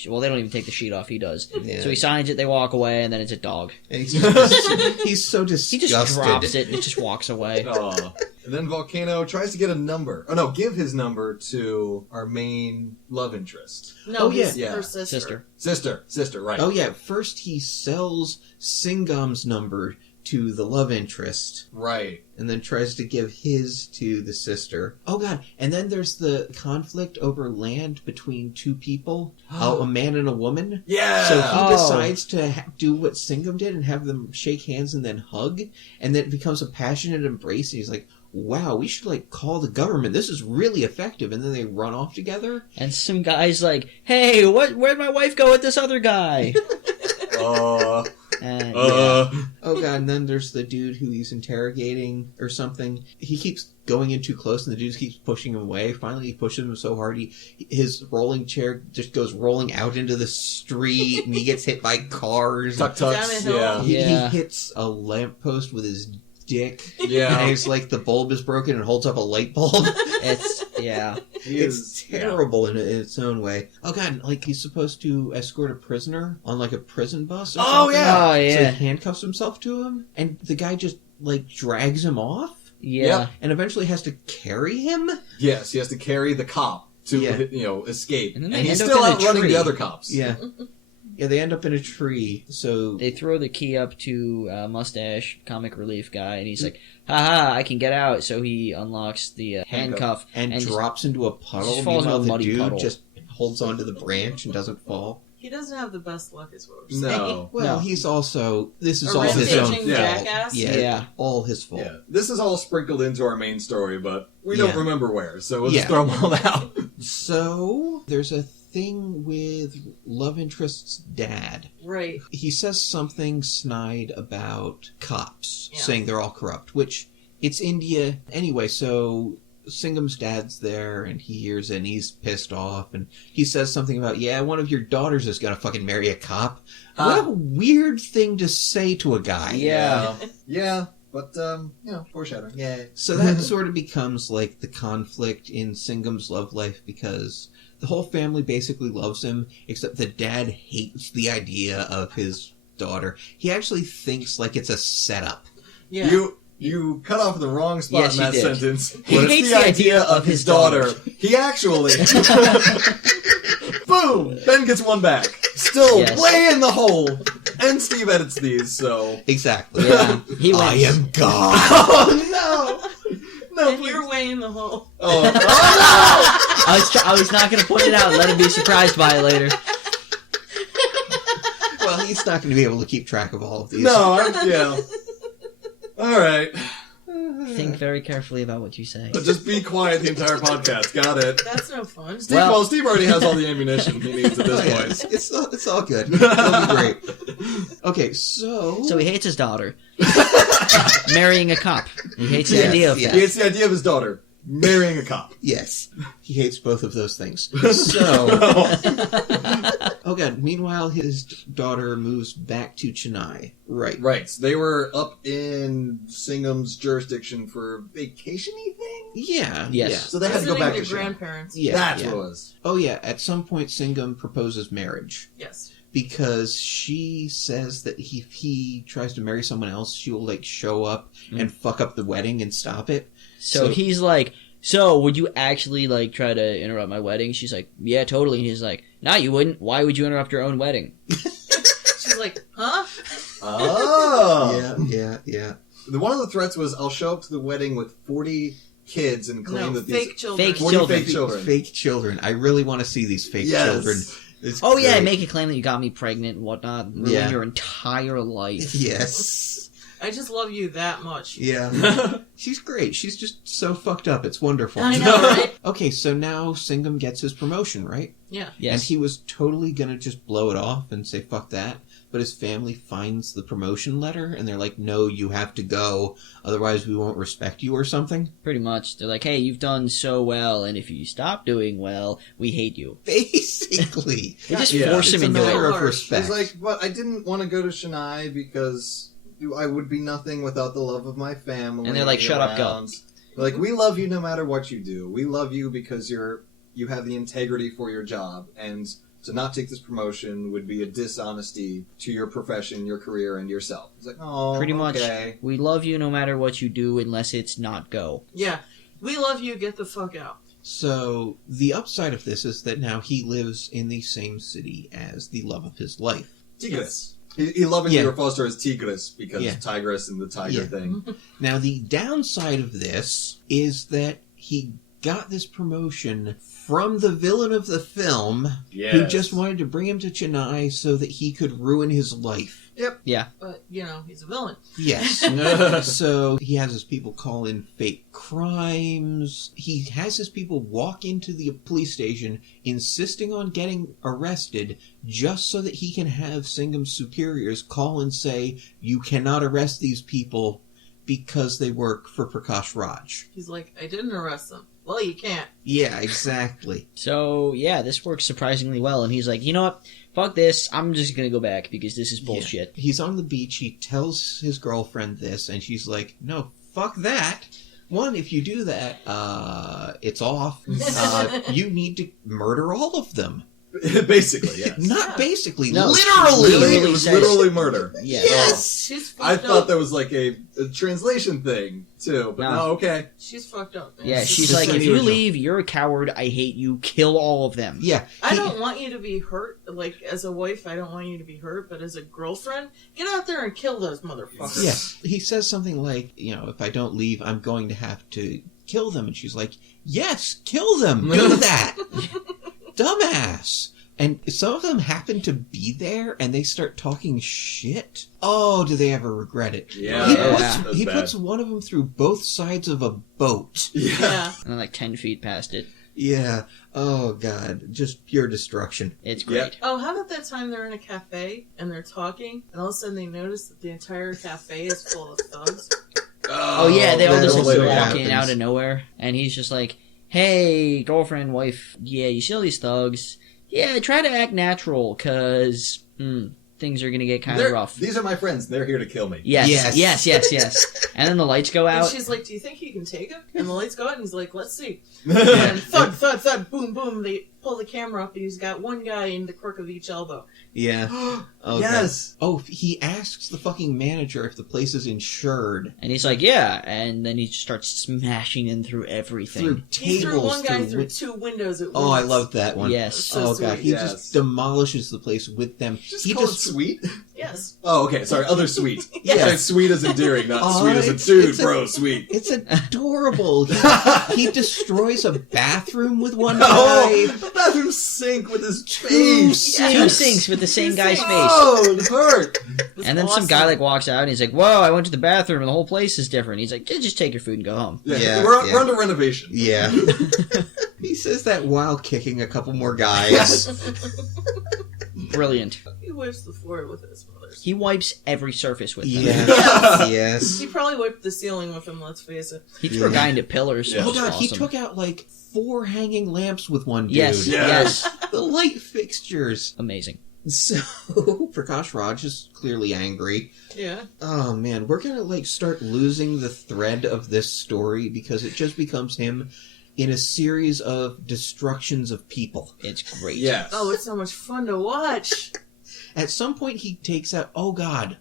well, they don't even take the sheet off. He does. Yeah. So he signs it, they walk away, and then it's a dog. And he's so He disgusted. just drops it and it just walks away. Oh. And then Volcano tries to get a number. Oh, no, give his number to our main love interest. No, Oh, his, yeah. her sister. Sister, right. Oh yeah, first he sells Singam's number to the love interest. Right. And then tries to give his to the sister. Oh god! And then there's the conflict over land between two people, a man and a woman. Yeah. So he Oh. decides to do what Singam did and have them shake hands and then hug, and then it becomes a passionate embrace. And he's like, "Wow, we should like call the government. This is really effective." And then they run off together. And some guy's like, hey, where'd my wife go with this other guy? And, yeah. Oh god! And then there's the dude who he's interrogating or something. He keeps going in too close, and the dude keeps pushing him away. Finally, he pushes him so hard, his rolling chair just goes rolling out into the street, and he gets hit by cars. Tuck Down tucks. a hill. Yeah. He Yeah. hits a lamppost with his dick. Yeah. And it's like the bulb is broken and holds up a light bulb. It's, yeah. He It's is- terrible in its own way. Oh god, like he's supposed to escort a prisoner on like a prison bus or Oh, something. yeah. Oh, So yeah. he handcuffs himself to him, and the guy just like drags him off, Yeah. and eventually has to carry him. Yes, he has to carry the cop to, Yeah. escape. And And, then they he's end up still in a outrunning tree. the other cops. Yeah, yeah. They end up in a tree. So They throw the key up to Mustache, comic relief guy, and he's like, haha, I can get out. So he unlocks the handcuff. and and drops into a puddle. just falls Meanwhile, into a the muddy dude puddle. just holds onto the branch and doesn't fall. He doesn't have the best luck, is what we're saying. No. Well, No. he's also this is A all his own rampaging fault. jackass? Yeah, Yeah. all his fault. Yeah. This is all sprinkled into our main story, but we don't Yeah. remember where, so we'll Yeah. just throw them all out. So there's a thing with love interest's dad. Right. He says something snide about cops, Yeah. saying they're all corrupt, which it's India anyway. So Singam's dad's there, and he hears it, and he's pissed off, and he says something about, yeah, one of your daughters is gonna fucking marry a cop. What a weird thing to say to a guy. Yeah. Yeah, but, foreshadowing. Yeah. So that sort of becomes like the conflict in Singam's love life, because the whole family basically loves him, except the dad hates the idea of his daughter. He actually thinks like it's a setup. Yeah. You cut off the wrong spot Yes, in that you did. sentence. He But it's hates the idea of his daughter. He actually... Boom! Ben gets one back. Still Yes. way in the hole. And Steve edits these, so... Exactly. Yeah. He wins. I am God. Oh, no! No, And please. you're way in the hole. Oh, I was not going to put it out and let him be surprised by it later. Well, he's not going to be able to keep track of all of these. no, yeah. All right. Think very carefully about what you say. Just be quiet the entire podcast. Got it. That's no fun. Steve, well, Steve already has all the ammunition he needs at this point. It's all good. It'll be great. Okay, so he hates his daughter. Marrying a cop. He hates the idea of that. He hates the idea of his daughter marrying a cop. Yes. He hates both of those things. So, oh god, meanwhile his daughter moves back to Chennai. Right. So they were up in Singam's jurisdiction for vacation-y thing? Yeah. Yes. Yeah. So they had to go back to their Chennai. grandparents. Yeah. That's yeah. what it was. Oh yeah, at some point Singam proposes marriage. Yes. Because she says that if he tries to marry someone else, she will, like, show up and fuck up the wedding and stop it. So he's like, so would you actually, like, try to interrupt my wedding? She's like, yeah, totally. And he's like, no, you wouldn't. Why would you interrupt your own wedding? She's like, huh? Oh. Yeah. One of the threats was, I'll show up to the wedding with 40 kids and claim that fake these... children. 40 fake children. Fake children. I really want to see these fake children. It's oh, yeah, great. make a claim that you got me pregnant and whatnot. Ruin your entire life. Yes. I just love you that much. Yeah. She's great. She's just so fucked up. It's wonderful. I know, right? Okay, so now Singam gets his promotion, right? Yeah. Yes. And he was totally gonna just blow it off and say, fuck that. But his family finds the promotion letter, and they're like, no, you have to go, otherwise we won't respect you or something. Pretty much. They're like, hey, you've done so well, and if you stop doing well, we hate you. Basically. They just force him It's a into matter it. of respect. He's like, but I didn't want to go to Chennai because I would be nothing without the love of my family. And they're like, shut up, go. They're like, we love you no matter what you do. We love you because you have the integrity for your job, and to not take this promotion would be a dishonesty to your profession, your career, and yourself. It's like, oh, Pretty much. okay. We love you no matter what you do, unless it's not go. Yeah. We love you, get the fuck out. So, the upside of this is that now he lives in the same city as the love of his life. Tigris. He lovingly refers to her as Tigris because tigress and the tiger thing. Now, the downside of this is that he got this promotion from the villain of the film, who just wanted to bring him to Chennai so that he could ruin his life. Yep. Yeah. But, he's a villain. Yes. So he has his people call in fake crimes. He has his people walk into the police station insisting on getting arrested just so that he can have Singam's superiors call and say, you cannot arrest these people because they work for Prakash Raj. He's like, I didn't arrest them. Well, you can't. Yeah, exactly. So, yeah, this works surprisingly well. And he's like, you know what? Fuck this. I'm just going to go back because this is bullshit. Yeah. He's on the beach. He tells his girlfriend this, and she's like, no, fuck that. One, if you do that, it's off. You need to murder all of them. Basically, yes. Not basically, No, literally. Really? It was literally murder. Yeah. Yes. She's fucked I up. thought there was like a translation thing, too. But no, okay. She's fucked up, man. Yeah, she's This like, is if the you original. leave, you're a coward. I hate you. Kill all of them. Yeah. I don't want you to be hurt. Like, as a wife, I don't want you to be hurt. But as a girlfriend, get out there and kill those motherfuckers. Yeah. He says something like, if I don't leave, I'm going to have to kill them. And she's like, yes, kill them. Do that. Dumbass. And some of them happen to be there, and they start talking shit. Oh, do they ever regret it? Yeah. He puts one of them through both sides of a boat. Yeah. And then, like, 10 feet past it. Yeah. Oh, God. Just pure destruction. It's great. Yep. Oh, how about that time they're in a cafe and they're talking, and all of a sudden they notice that the entire cafe is full of thugs? Oh, yeah, they all that just totally walk happens. in out of nowhere. And he's just like, hey, girlfriend, wife, yeah, you see all these thugs? Yeah, try to act natural, because things are going to get kind of rough. These are my friends. They're here to kill me. Yes. And then the lights go And out. she's like, do you think you can take him? And the lights go out, and he's like, let's see. Yeah. And thud, thud, thud, boom, boom. They pull the camera up, and he's got one guy in the crook of each elbow. Yeah. Oh, Yes. God. Oh, he asks the fucking manager if the place is insured. And he's like, yeah. And then he starts smashing in through everything. Through tables. He threw one guy through win- two windows at once. Oh, I loved that one. Yes. So Oh, God. sweet. He Yes. just demolishes the place with them. Just He call just it sweet. Yes. Oh, okay. Sorry, other sweet. Yes. Sorry, sweet as endearing, not Oh, sweet as a it's- dude, it's bro. Sweet. It's adorable. He destroys a bathroom with one Oh, guy. the bathroom sink with his Two face. sinks. Two sinks with the same guy's face. Oh, it hurt. It was And then some awesome. guy like walks out and he's like, "Whoa, I went to the bathroom and the whole place is different." He's like, "Just take your food and go home." Yeah, we're yeah. under renovation. Yeah. He says that while kicking a couple more guys. Brilliant. He wipes the floor with his mother's. He wipes every surface with them. Yeah. Yes. He probably wiped the ceiling with him, let's face it. He threw a Yeah. guy into pillars. Yeah. which Oh was god, he awesome. took out like 4 hanging lamps with one dude. Yes, Yeah. yes. The light fixtures. Amazing. So Prakash Raj is clearly angry. Yeah. Oh man, we're gonna like start losing the thread of this story because it just becomes him in a series of destructions of people. It's great. Yes. Oh, it's so much fun to watch. At some point he takes out, oh god,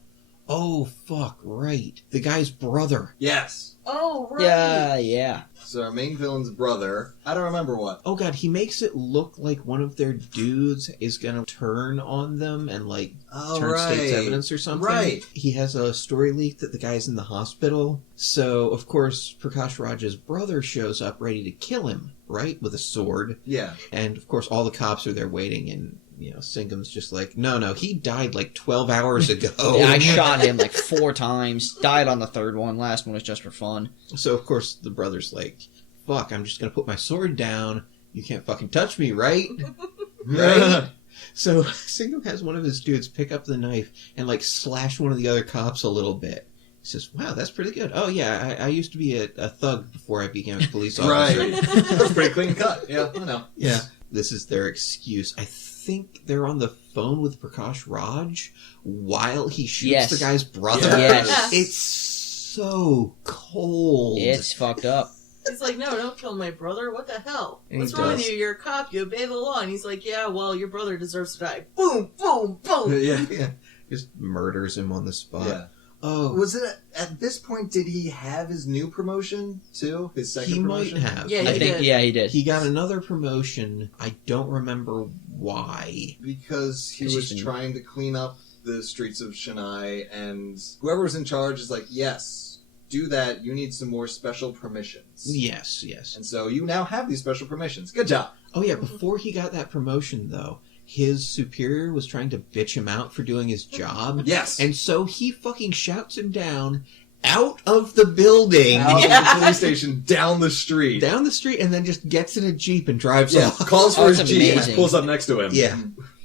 oh fuck, right, the guy's brother. Yes. Oh, right. Yeah. So our main villain's brother, I don't remember what. Oh god, he makes it look like one of their dudes is gonna turn on them and like Oh, turn right. state's evidence or something. Right. He has a story leak that the guy's in the hospital. So of course Prakash Raj's brother shows up ready to kill him, right? With a sword. Yeah. And of course all the cops are there waiting and Singam's just like, no, he died like 12 hours ago. Yeah, I shot him like 4 times. Died on the 3rd one. Last one was just for fun. So of course the brother's like, fuck, I'm just gonna put my sword down. You can't fucking touch me, right? Right? So Singam has one of his dudes pick up the knife and like slash one of the other cops a little bit. He says, wow, that's pretty good. Oh yeah, I used to be a thug before I became a police officer. Right. That's pretty clean cut. Yeah, I know. Yeah. This is their excuse. I think they're on the phone with Prakash Raj while he shoots Yes. the guy's brother. Yes. It's so cold. It's fucked up. He's like, no, don't kill my brother. What the hell? And What's he wrong does. with you? You're a cop. You obey the law. And he's like, yeah, well, your brother deserves to die. Boom, boom, boom. Yeah. Yeah. Just murders him on the spot. Yeah. Oh, Was it at this point? Did he have his new promotion too? His second he promotion? might have. Yeah, I he think, did. yeah, he did. He got another promotion. I don't remember why. Because he 'Cause was he's been- trying to clean up the streets of Chennai, and whoever was in charge is like, yes, do that. You need some more special permissions. Yes, yes. And so you now have these special permissions. Good job. Oh yeah, before he got that promotion though, his superior was trying to bitch him out for doing his job. Yes. And so he fucking shouts him down out of the building, Out Yeah. of the police station, down the street. down the street, and then just gets in a Jeep and drives Yeah, off. calls for Oh, his it's Jeep and amazing. pulls up next to him. Yeah.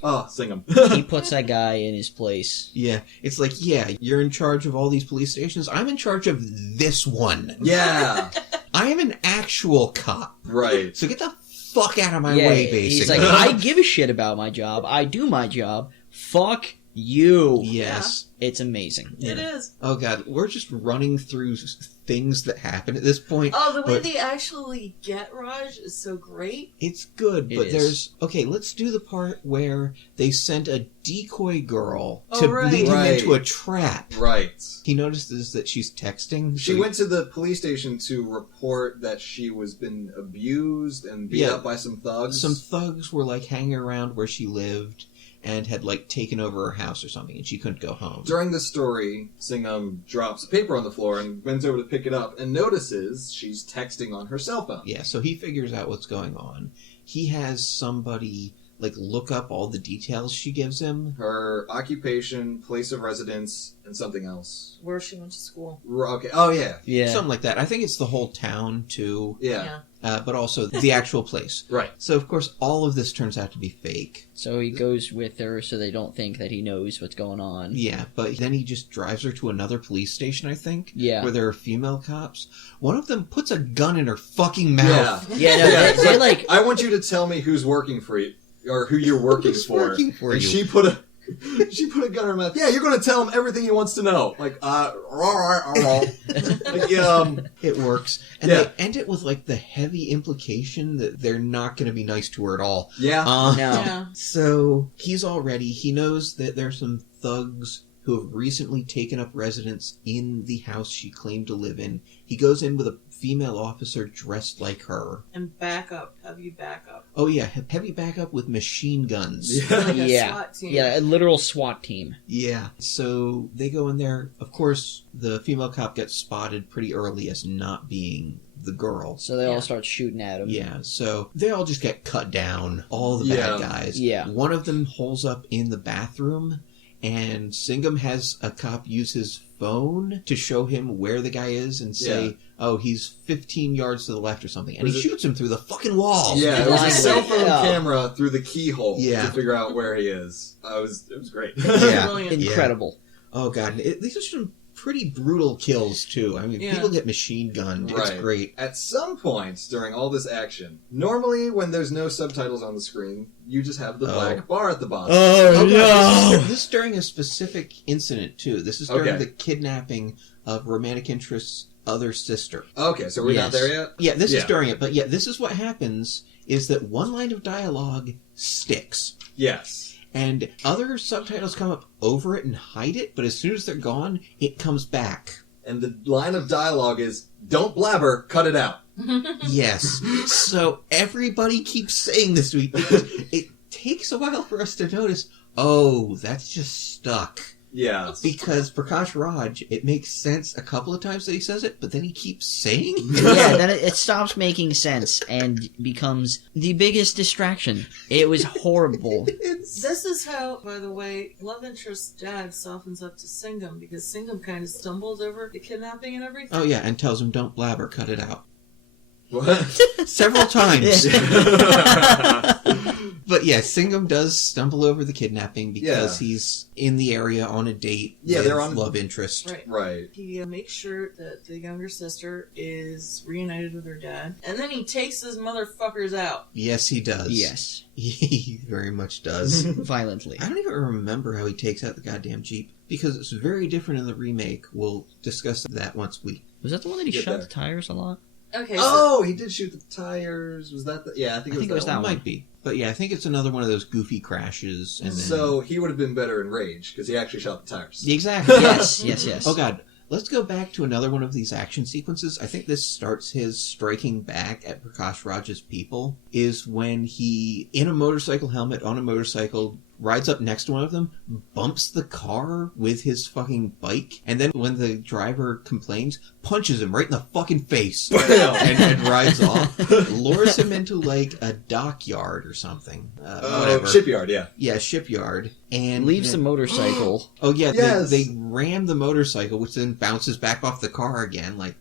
Oh, sing him. He puts that guy in his place. Yeah, it's like, yeah, you're in charge of all these police stations. I'm in charge of this one. Yeah. I am an actual cop. Right. So get the fuck out of my Yeah, way, he's basically. like, I give a shit about my job. I do my job. Fuck you. Yes. It's amazing. It Yeah. is. Oh god, we're just running through things that happen at this point. Oh, the way But- they actually get Raj is so great. It's good, It but is. there's... Okay, let's do the part where they sent a decoy girl Oh, to right. lead him Right. into a trap. Right. He notices that she's texting. She so went to the police station to report that she was been abused and beat Yeah. up by some thugs. some thugs were like hanging around where she lived and had like taken over her house or something, and she couldn't go home. During the story, Singam drops a paper on the floor and bends over to pick it up and notices she's texting on her cell phone. Yeah, so he figures out what's going on. He has somebody like look up all the details she gives him. Her occupation, place of residence, and something else. Where she went to school. Okay. Oh, yeah. Yeah. Something like that. I think it's the whole town too, Yeah. but also the actual place. Right. So of course all of this turns out to be fake. So he goes with her so they don't think that he knows what's going on. Yeah, but then he just drives her to another police station, I think, Yeah. where there are female cops. One of them puts a gun in her fucking mouth. Yeah. Yeah, no, Yeah, they, they like... I want you to tell me who's working for you, or who you're working Who's for. working for and you? she put a gun in her mouth. Yeah, you're going to tell him everything he wants to know. Like, like, It works. And Yeah. they end it with like the heavy implication that they're not going to be nice to her at all. yeah. No. Yeah. So he's all ready. He knows that there's some thugs who have recently taken up residence in the house she claimed to live in. He goes in with a female officer dressed like her. And backup. Heavy backup. Oh yeah, heavy backup with machine guns. Like a Yeah. SWAT team. Yeah, a literal SWAT team. Yeah, so they go in there. Of course, the female cop gets spotted pretty early as not being the girl. So they Yeah. all start shooting at him. Yeah, so they all just get cut down. All the Yeah. bad guys. Yeah. One of them holes up in the bathroom, and Singam has a cop use his phone to show him where the guy is and say, Yeah. oh, he's 15 yards to the left or something. And Was he it- shoots him through the fucking wall. Yeah, it was a cell phone Yeah. camera through the keyhole Yeah. to figure out where he is. It was great. Yeah. Brilliant. Incredible. Oh, God. These are some pretty brutal kills, too. I mean, Yeah. people get machine gunned. It's Right. great. At some point during all this action, normally when there's no subtitles on the screen, you just have the Oh. black bar at the bottom. Oh, God. This is during a specific incident, too. This is during Okay. the kidnapping of romantic interest's other sister. Okay, so we're Yes. not there yet? Yeah, this is Yeah. during it. But yeah, this is what happens, is that one line of dialogue sticks. Yes. And other subtitles come up over it and hide it, but as soon as they're gone, it comes back. And the line of dialogue is, don't blabber, cut it out. Yes. So everybody keeps saying this to me because it takes a while for us to notice, oh, that's just stuck. Yeah. Because Prakash Raj, it makes sense a couple of times that he says it, but then he keeps saying Yeah, then it stops making sense and becomes the biggest distraction. It was horrible. This is how, by the way, love interest's dad softens up to Singam, because Singam kind of stumbled over the kidnapping and everything. Oh yeah, and tells him, don't blabber, cut it out. What? Several times. But yeah, Singam does stumble over the kidnapping because he's in the area on a date Yeah, with they're on- love interest. Right. Right. He makes sure that the younger sister is reunited with her dad, and then he takes his motherfuckers out. Yes, he does. Yes. He very much does. Violently. I don't even remember how he takes out the goddamn Jeep because it's very different in the remake. We'll discuss that once we... Was that the one that he Get shot there. the tires a lot? Okay, so Oh, he did shoot the tires. Was that the... Yeah, I think it was that It one. might be. But yeah, I think it's another one of those goofy crashes. And then... So he would have been better in Rage, because he actually shot the tires. Exactly. Yes. Oh god. Let's go back to another one of these action sequences. I think this starts his striking back at Prakash Raj's people, is when he, in a motorcycle helmet, on a motorcycle, rides up next to one of them, bumps the car with his fucking bike, and then when the driver complains, punches him right in the fucking face, and rides off, lures him into like a dockyard or something. Whatever. Shipyard, yeah. Yeah, shipyard. And Leaves the then- motorcycle. Oh yeah, Yes. they ram the motorcycle, which then bounces back off the car again, like,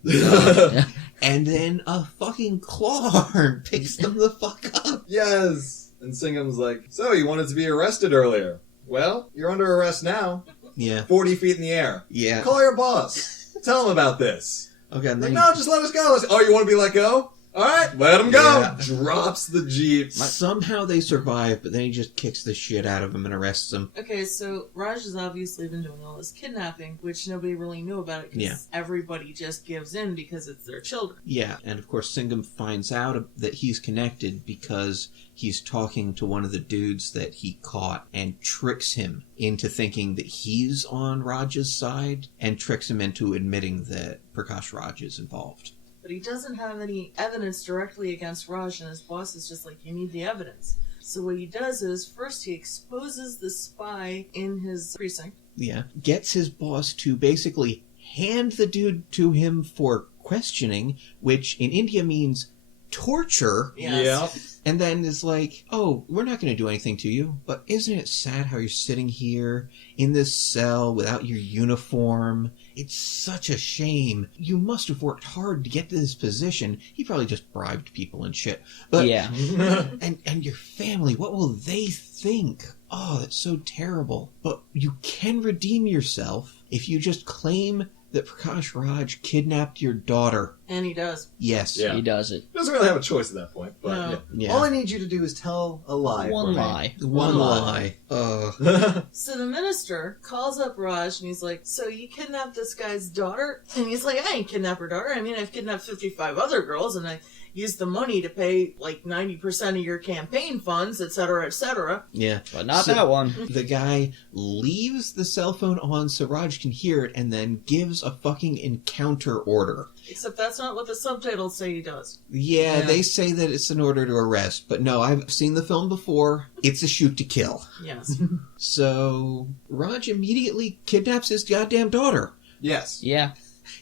and then a fucking claw arm picks them the fuck up. Yes. And Singham's like, so you wanted to be arrested earlier. Well, you're under arrest now. Yeah, 40 feet in the air. yeah. Call your boss. Tell him about this. Okay, and Like, then no, just let us go. Oh, you want to be let go? All right, let him go. Yeah. Drops the Jeep. somehow they survive, but then he just kicks the shit out of him and arrests him. Okay, so Raj has obviously been doing all this kidnapping, which nobody really knew about it because Yeah. everybody just gives in because it's their children. Yeah, and of course Singam finds out that he's connected because he's talking to one of the dudes that he caught and tricks him into thinking that he's on Raj's side and tricks him into admitting that Prakash Raj is involved. But he doesn't have any evidence directly against Raj, and his boss is just like, you need the evidence. So what he does is, first he exposes the spy in his precinct. Yeah. Gets his boss to basically hand the dude to him for questioning, which in India means torture, Yes. and then is like, oh, we're not going to do anything to you, but isn't it sad how you're sitting here in this cell without your uniform? It's such a shame. You must have worked hard to get to this position. He probably just bribed people and shit. But Yeah. and your family, what will they think? Oh, that's so terrible. But you can redeem yourself if you just claim that Prakash Raj kidnapped your daughter. And he does. Yes. Yeah. He does it. Doesn't really have a choice at that point. But No. yeah. Yeah. All I need you to do is tell a lie. One for me. lie. One lie. So the minister calls up Raj and he's like, so you kidnapped this guy's daughter? And he's like, I ain't kidnapped her daughter. I mean, I've kidnapped 55 other girls and I use the money to pay like 90% of your campaign funds, etc., etc. Yeah. But not So- that one. The guy leaves the cell phone on so Raj can hear it and then gives a fucking encounter order. Except that's not what the subtitles say he does. Yeah, Yeah. they say that it's an order to arrest, but no, I've seen the film before. It's a shoot to kill. Yes. So Raj immediately kidnaps his goddamn daughter. Yes. Yeah.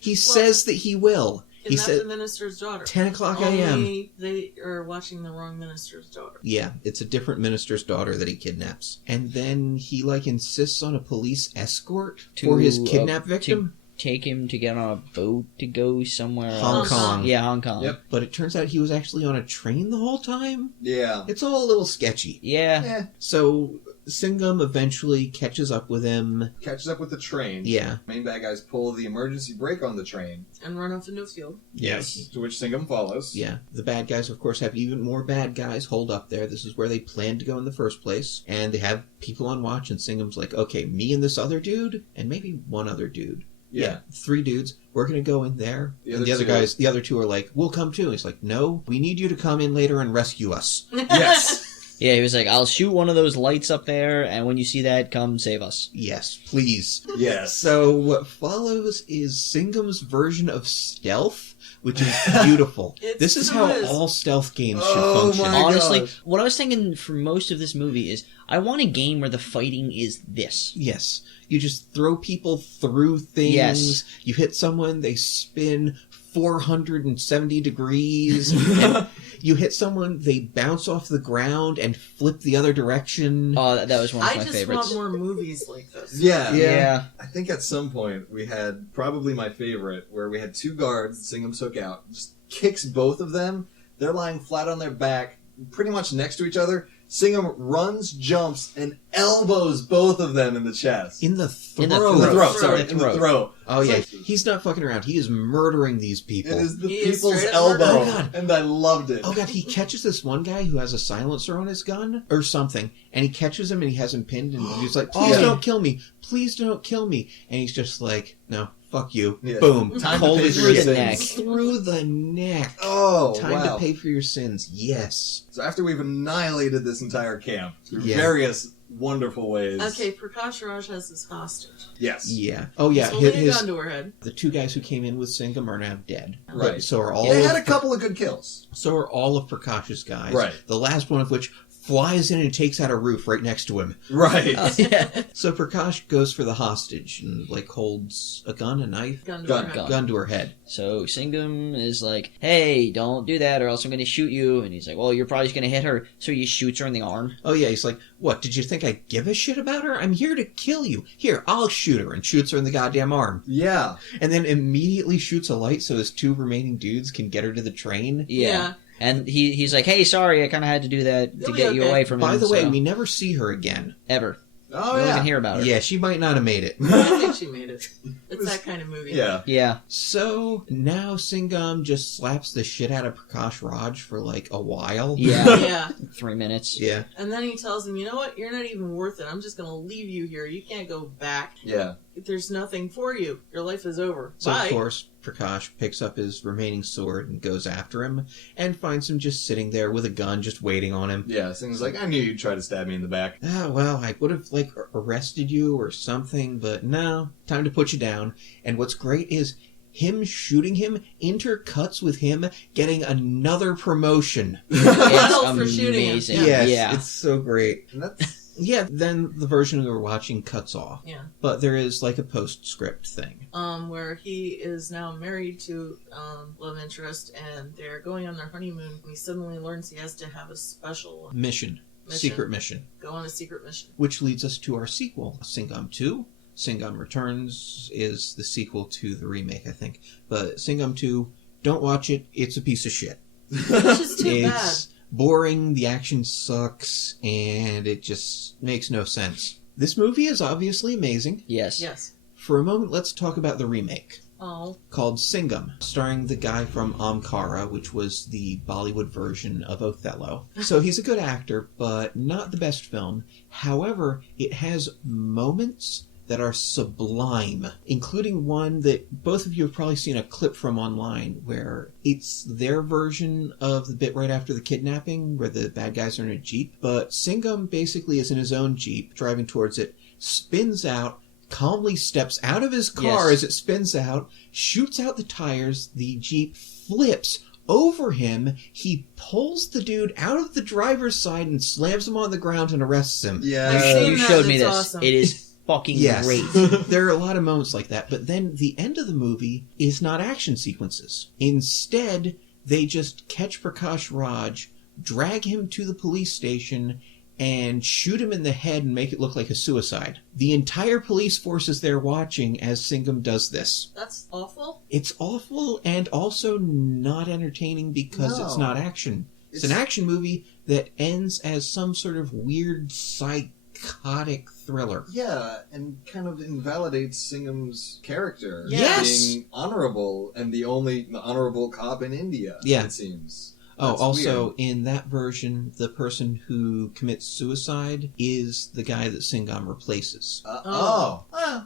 He says that he will. He Kidnap said the minister's daughter. 10 o'clock a.m. Only they are watching the wrong minister's daughter. Yeah, it's a different minister's daughter that he kidnaps. And then he, insists on a police escort for his kidnap victim. Take him to get on a boat to go somewhere Hong else. Kong. Yeah, Hong Kong. Yep. But it turns out he was actually on a train the whole time. Yeah. It's all a little sketchy. Yeah. Yeah. So Singam eventually catches up with him. Catches up with the train. Yeah. Main bad guys pull the emergency brake on the train. And run off into a field. Yes. To which Singam follows. Yeah. The bad guys, of course, have even more bad guys holed up there. This is where they planned to go in the first place. And they have people on watch, and Singam's like, okay, me and this other dude, and maybe one other dude. Yeah. 3 dudes. We're going to go in there. The And the other two are like, we'll come too. And he's like, no, we need you to come in later and rescue us. Yes. Yeah, he was like, I'll shoot one of those lights up there, and when you see that, come save us. Yes, please. Yes. So what follows is Singam's version of stealth, which is beautiful. It This is so how is. all stealth games Oh should function. my Honestly, gosh. what I was thinking for most of this movie is, I want a game where the fighting is this. Yes. You just throw people through things. Yes. You hit someone, they spin 470 degrees. And you hit someone, they bounce off the ground and flip the other direction. Oh, that was one of I my just favorites. want more movies like this. Yeah. Yeah. I think at some point we had probably my favorite where we had 2 guards that Singham took out. Just kicks both of them. They're lying flat on their back, pretty much next to each other. Singham runs, jumps, and elbows both of them in the chest. In the throat. In the In the throat, Throat. sorry, in the throat. Oh, It's yeah. like- He's not fucking around. He is murdering these people. It is the He is people's straight up elbow, murder. Oh, God. and I loved it. Oh god, he catches this one guy who has a silencer on his gun or something, and he catches him and he has him pinned, and he's like, "Please Oh. don't kill me! Please don't kill me!" And he's just like, "No, fuck you!" Yeah. Boom, Time to cold pay as for your shit. sins. Through the neck. Oh, Time wow. to pay for your sins. Yes. So after we've annihilated this entire camp through Yeah. various wonderful ways. Okay, Prakash Raj has his hostage. Yes. Yeah. Oh yeah. He's holding a His, gun to her head. the 2 guys who came in with Singam are now dead. Right. But so are all. They of, had a couple of good kills. So are all of Prakash's guys. Right. The last one of which flies in and takes out a roof right next to him. Right. Yeah. So Prakash goes for the hostage and holds a gun, a knife, Gun to Gun. her head. Gun. gun to her head. So Singam is like, hey, don't do that or else I'm going to shoot you. And he's like, well, you're probably going to hit her. So he shoots her in the arm. Oh yeah, he's like, what, did you think I give a shit about her? I'm here to kill you. Here, I'll shoot her, and shoots her in the goddamn arm. Yeah. And then immediately shoots a light so his 2 remaining dudes can get her to the train. Yeah. And he's like, hey, sorry, I kind of had to do that to You'll be get you okay. away from him. By the way, so- we never see her again. Ever. Oh, We don't yeah. even hear about her. Yeah, she might not have made it. I think she made it. It's that kind of movie. Yeah. Yeah. So now Singam just slaps the shit out of Prakash Raj for a while. Yeah. Yeah. 3 minutes. Yeah. And then he tells him, you know what? You're not even worth it. I'm just going to leave you here. You can't go back. Yeah. There's nothing for you. Your life is over. So Bye. of course, Prakash picks up his remaining sword and goes after him, and finds him just sitting there with a gun, just waiting on him. Yeah. Singham's like, I knew you'd try to stab me in the back. Ah, well, I would have, arrested you or something, but no, time to put you down. And what's great is him shooting him intercuts with him getting another promotion. It's Medal for shooting him. amazing. Yeah. Yes, Yeah. it's so great. And that's... Yeah, then the version we were watching cuts off. Yeah. But there is, a postscript thing. Where he is now married to love interest, and they're going on their honeymoon. And he suddenly learns he has to have a special Mission. Secret mission. go on a secret mission. Which leads us to our sequel, Singam 2. Singam Returns is the sequel to the remake, I think. But Singam 2, don't watch it. It's a piece of shit. Which is too bad. It's boring, the action sucks, and it just makes no sense. This movie is obviously amazing. Yes. Yes. For a moment, let's talk about the remake, Oh. called Singam, starring the guy from Amkara, which was the Bollywood version of Othello. So he's a good actor, but not the best film. However, it has moments that are sublime, including one that both of you have probably seen a clip from online, where it's their version of the bit right after the kidnapping, where the bad guys are in a Jeep, but Singam basically is in his own Jeep, driving towards it, spins out, calmly steps out of his car as it spins out, shoots out the tires, the Jeep flips over him, he pulls the dude out of the driver's side and slams him on the ground and arrests him. Yeah. You showed me this. Awesome. It is fucking great. There are a lot of moments like that, but then the end of the movie is not action sequences. Instead, they just catch Prakash Raj, drag him to the police station, and shoot him in the head and make it look like a suicide. The entire police force is there watching as Singam does this. That's awful. It's awful and also not entertaining because it's not action. It's an action movie that ends as some sort of weird psychotic thriller. Yeah, and kind of invalidates Singam's character. Yes! Being honorable and the only honorable cop in India, it seems. Oh, That's also, weird. in that version, the person who commits suicide is the guy that Singam replaces.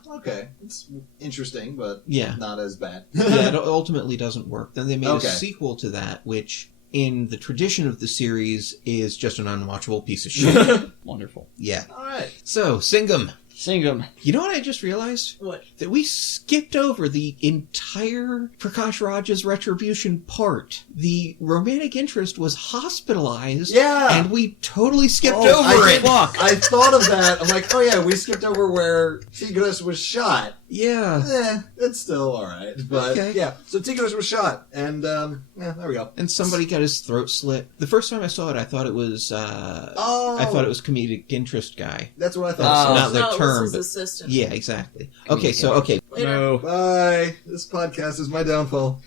Okay. It's interesting, but Yeah. not as bad. Yeah, it ultimately doesn't work. Then they made a sequel to that, which, in the tradition of the series, is just an unwatchable piece of shit. Wonderful. Yeah. All right. So, Singam. Singam. You know what I just realized? What? That we skipped over the entire Prakash Raj's retribution part. The romantic interest was hospitalized. Yeah. And we totally skipped Oh, over it. I thought of that. I'm like, oh yeah, we skipped over where Tigris was shot. Yeah. It's still alright. But yeah, so Tigris was shot. And there we go. And somebody got his throat slit. The first time I saw it, I thought it was comedic interest guy. That's what I thought. Not the term, was his but assistant. yeah, exactly. Okay, so Later. No. Bye. This podcast is my downfall.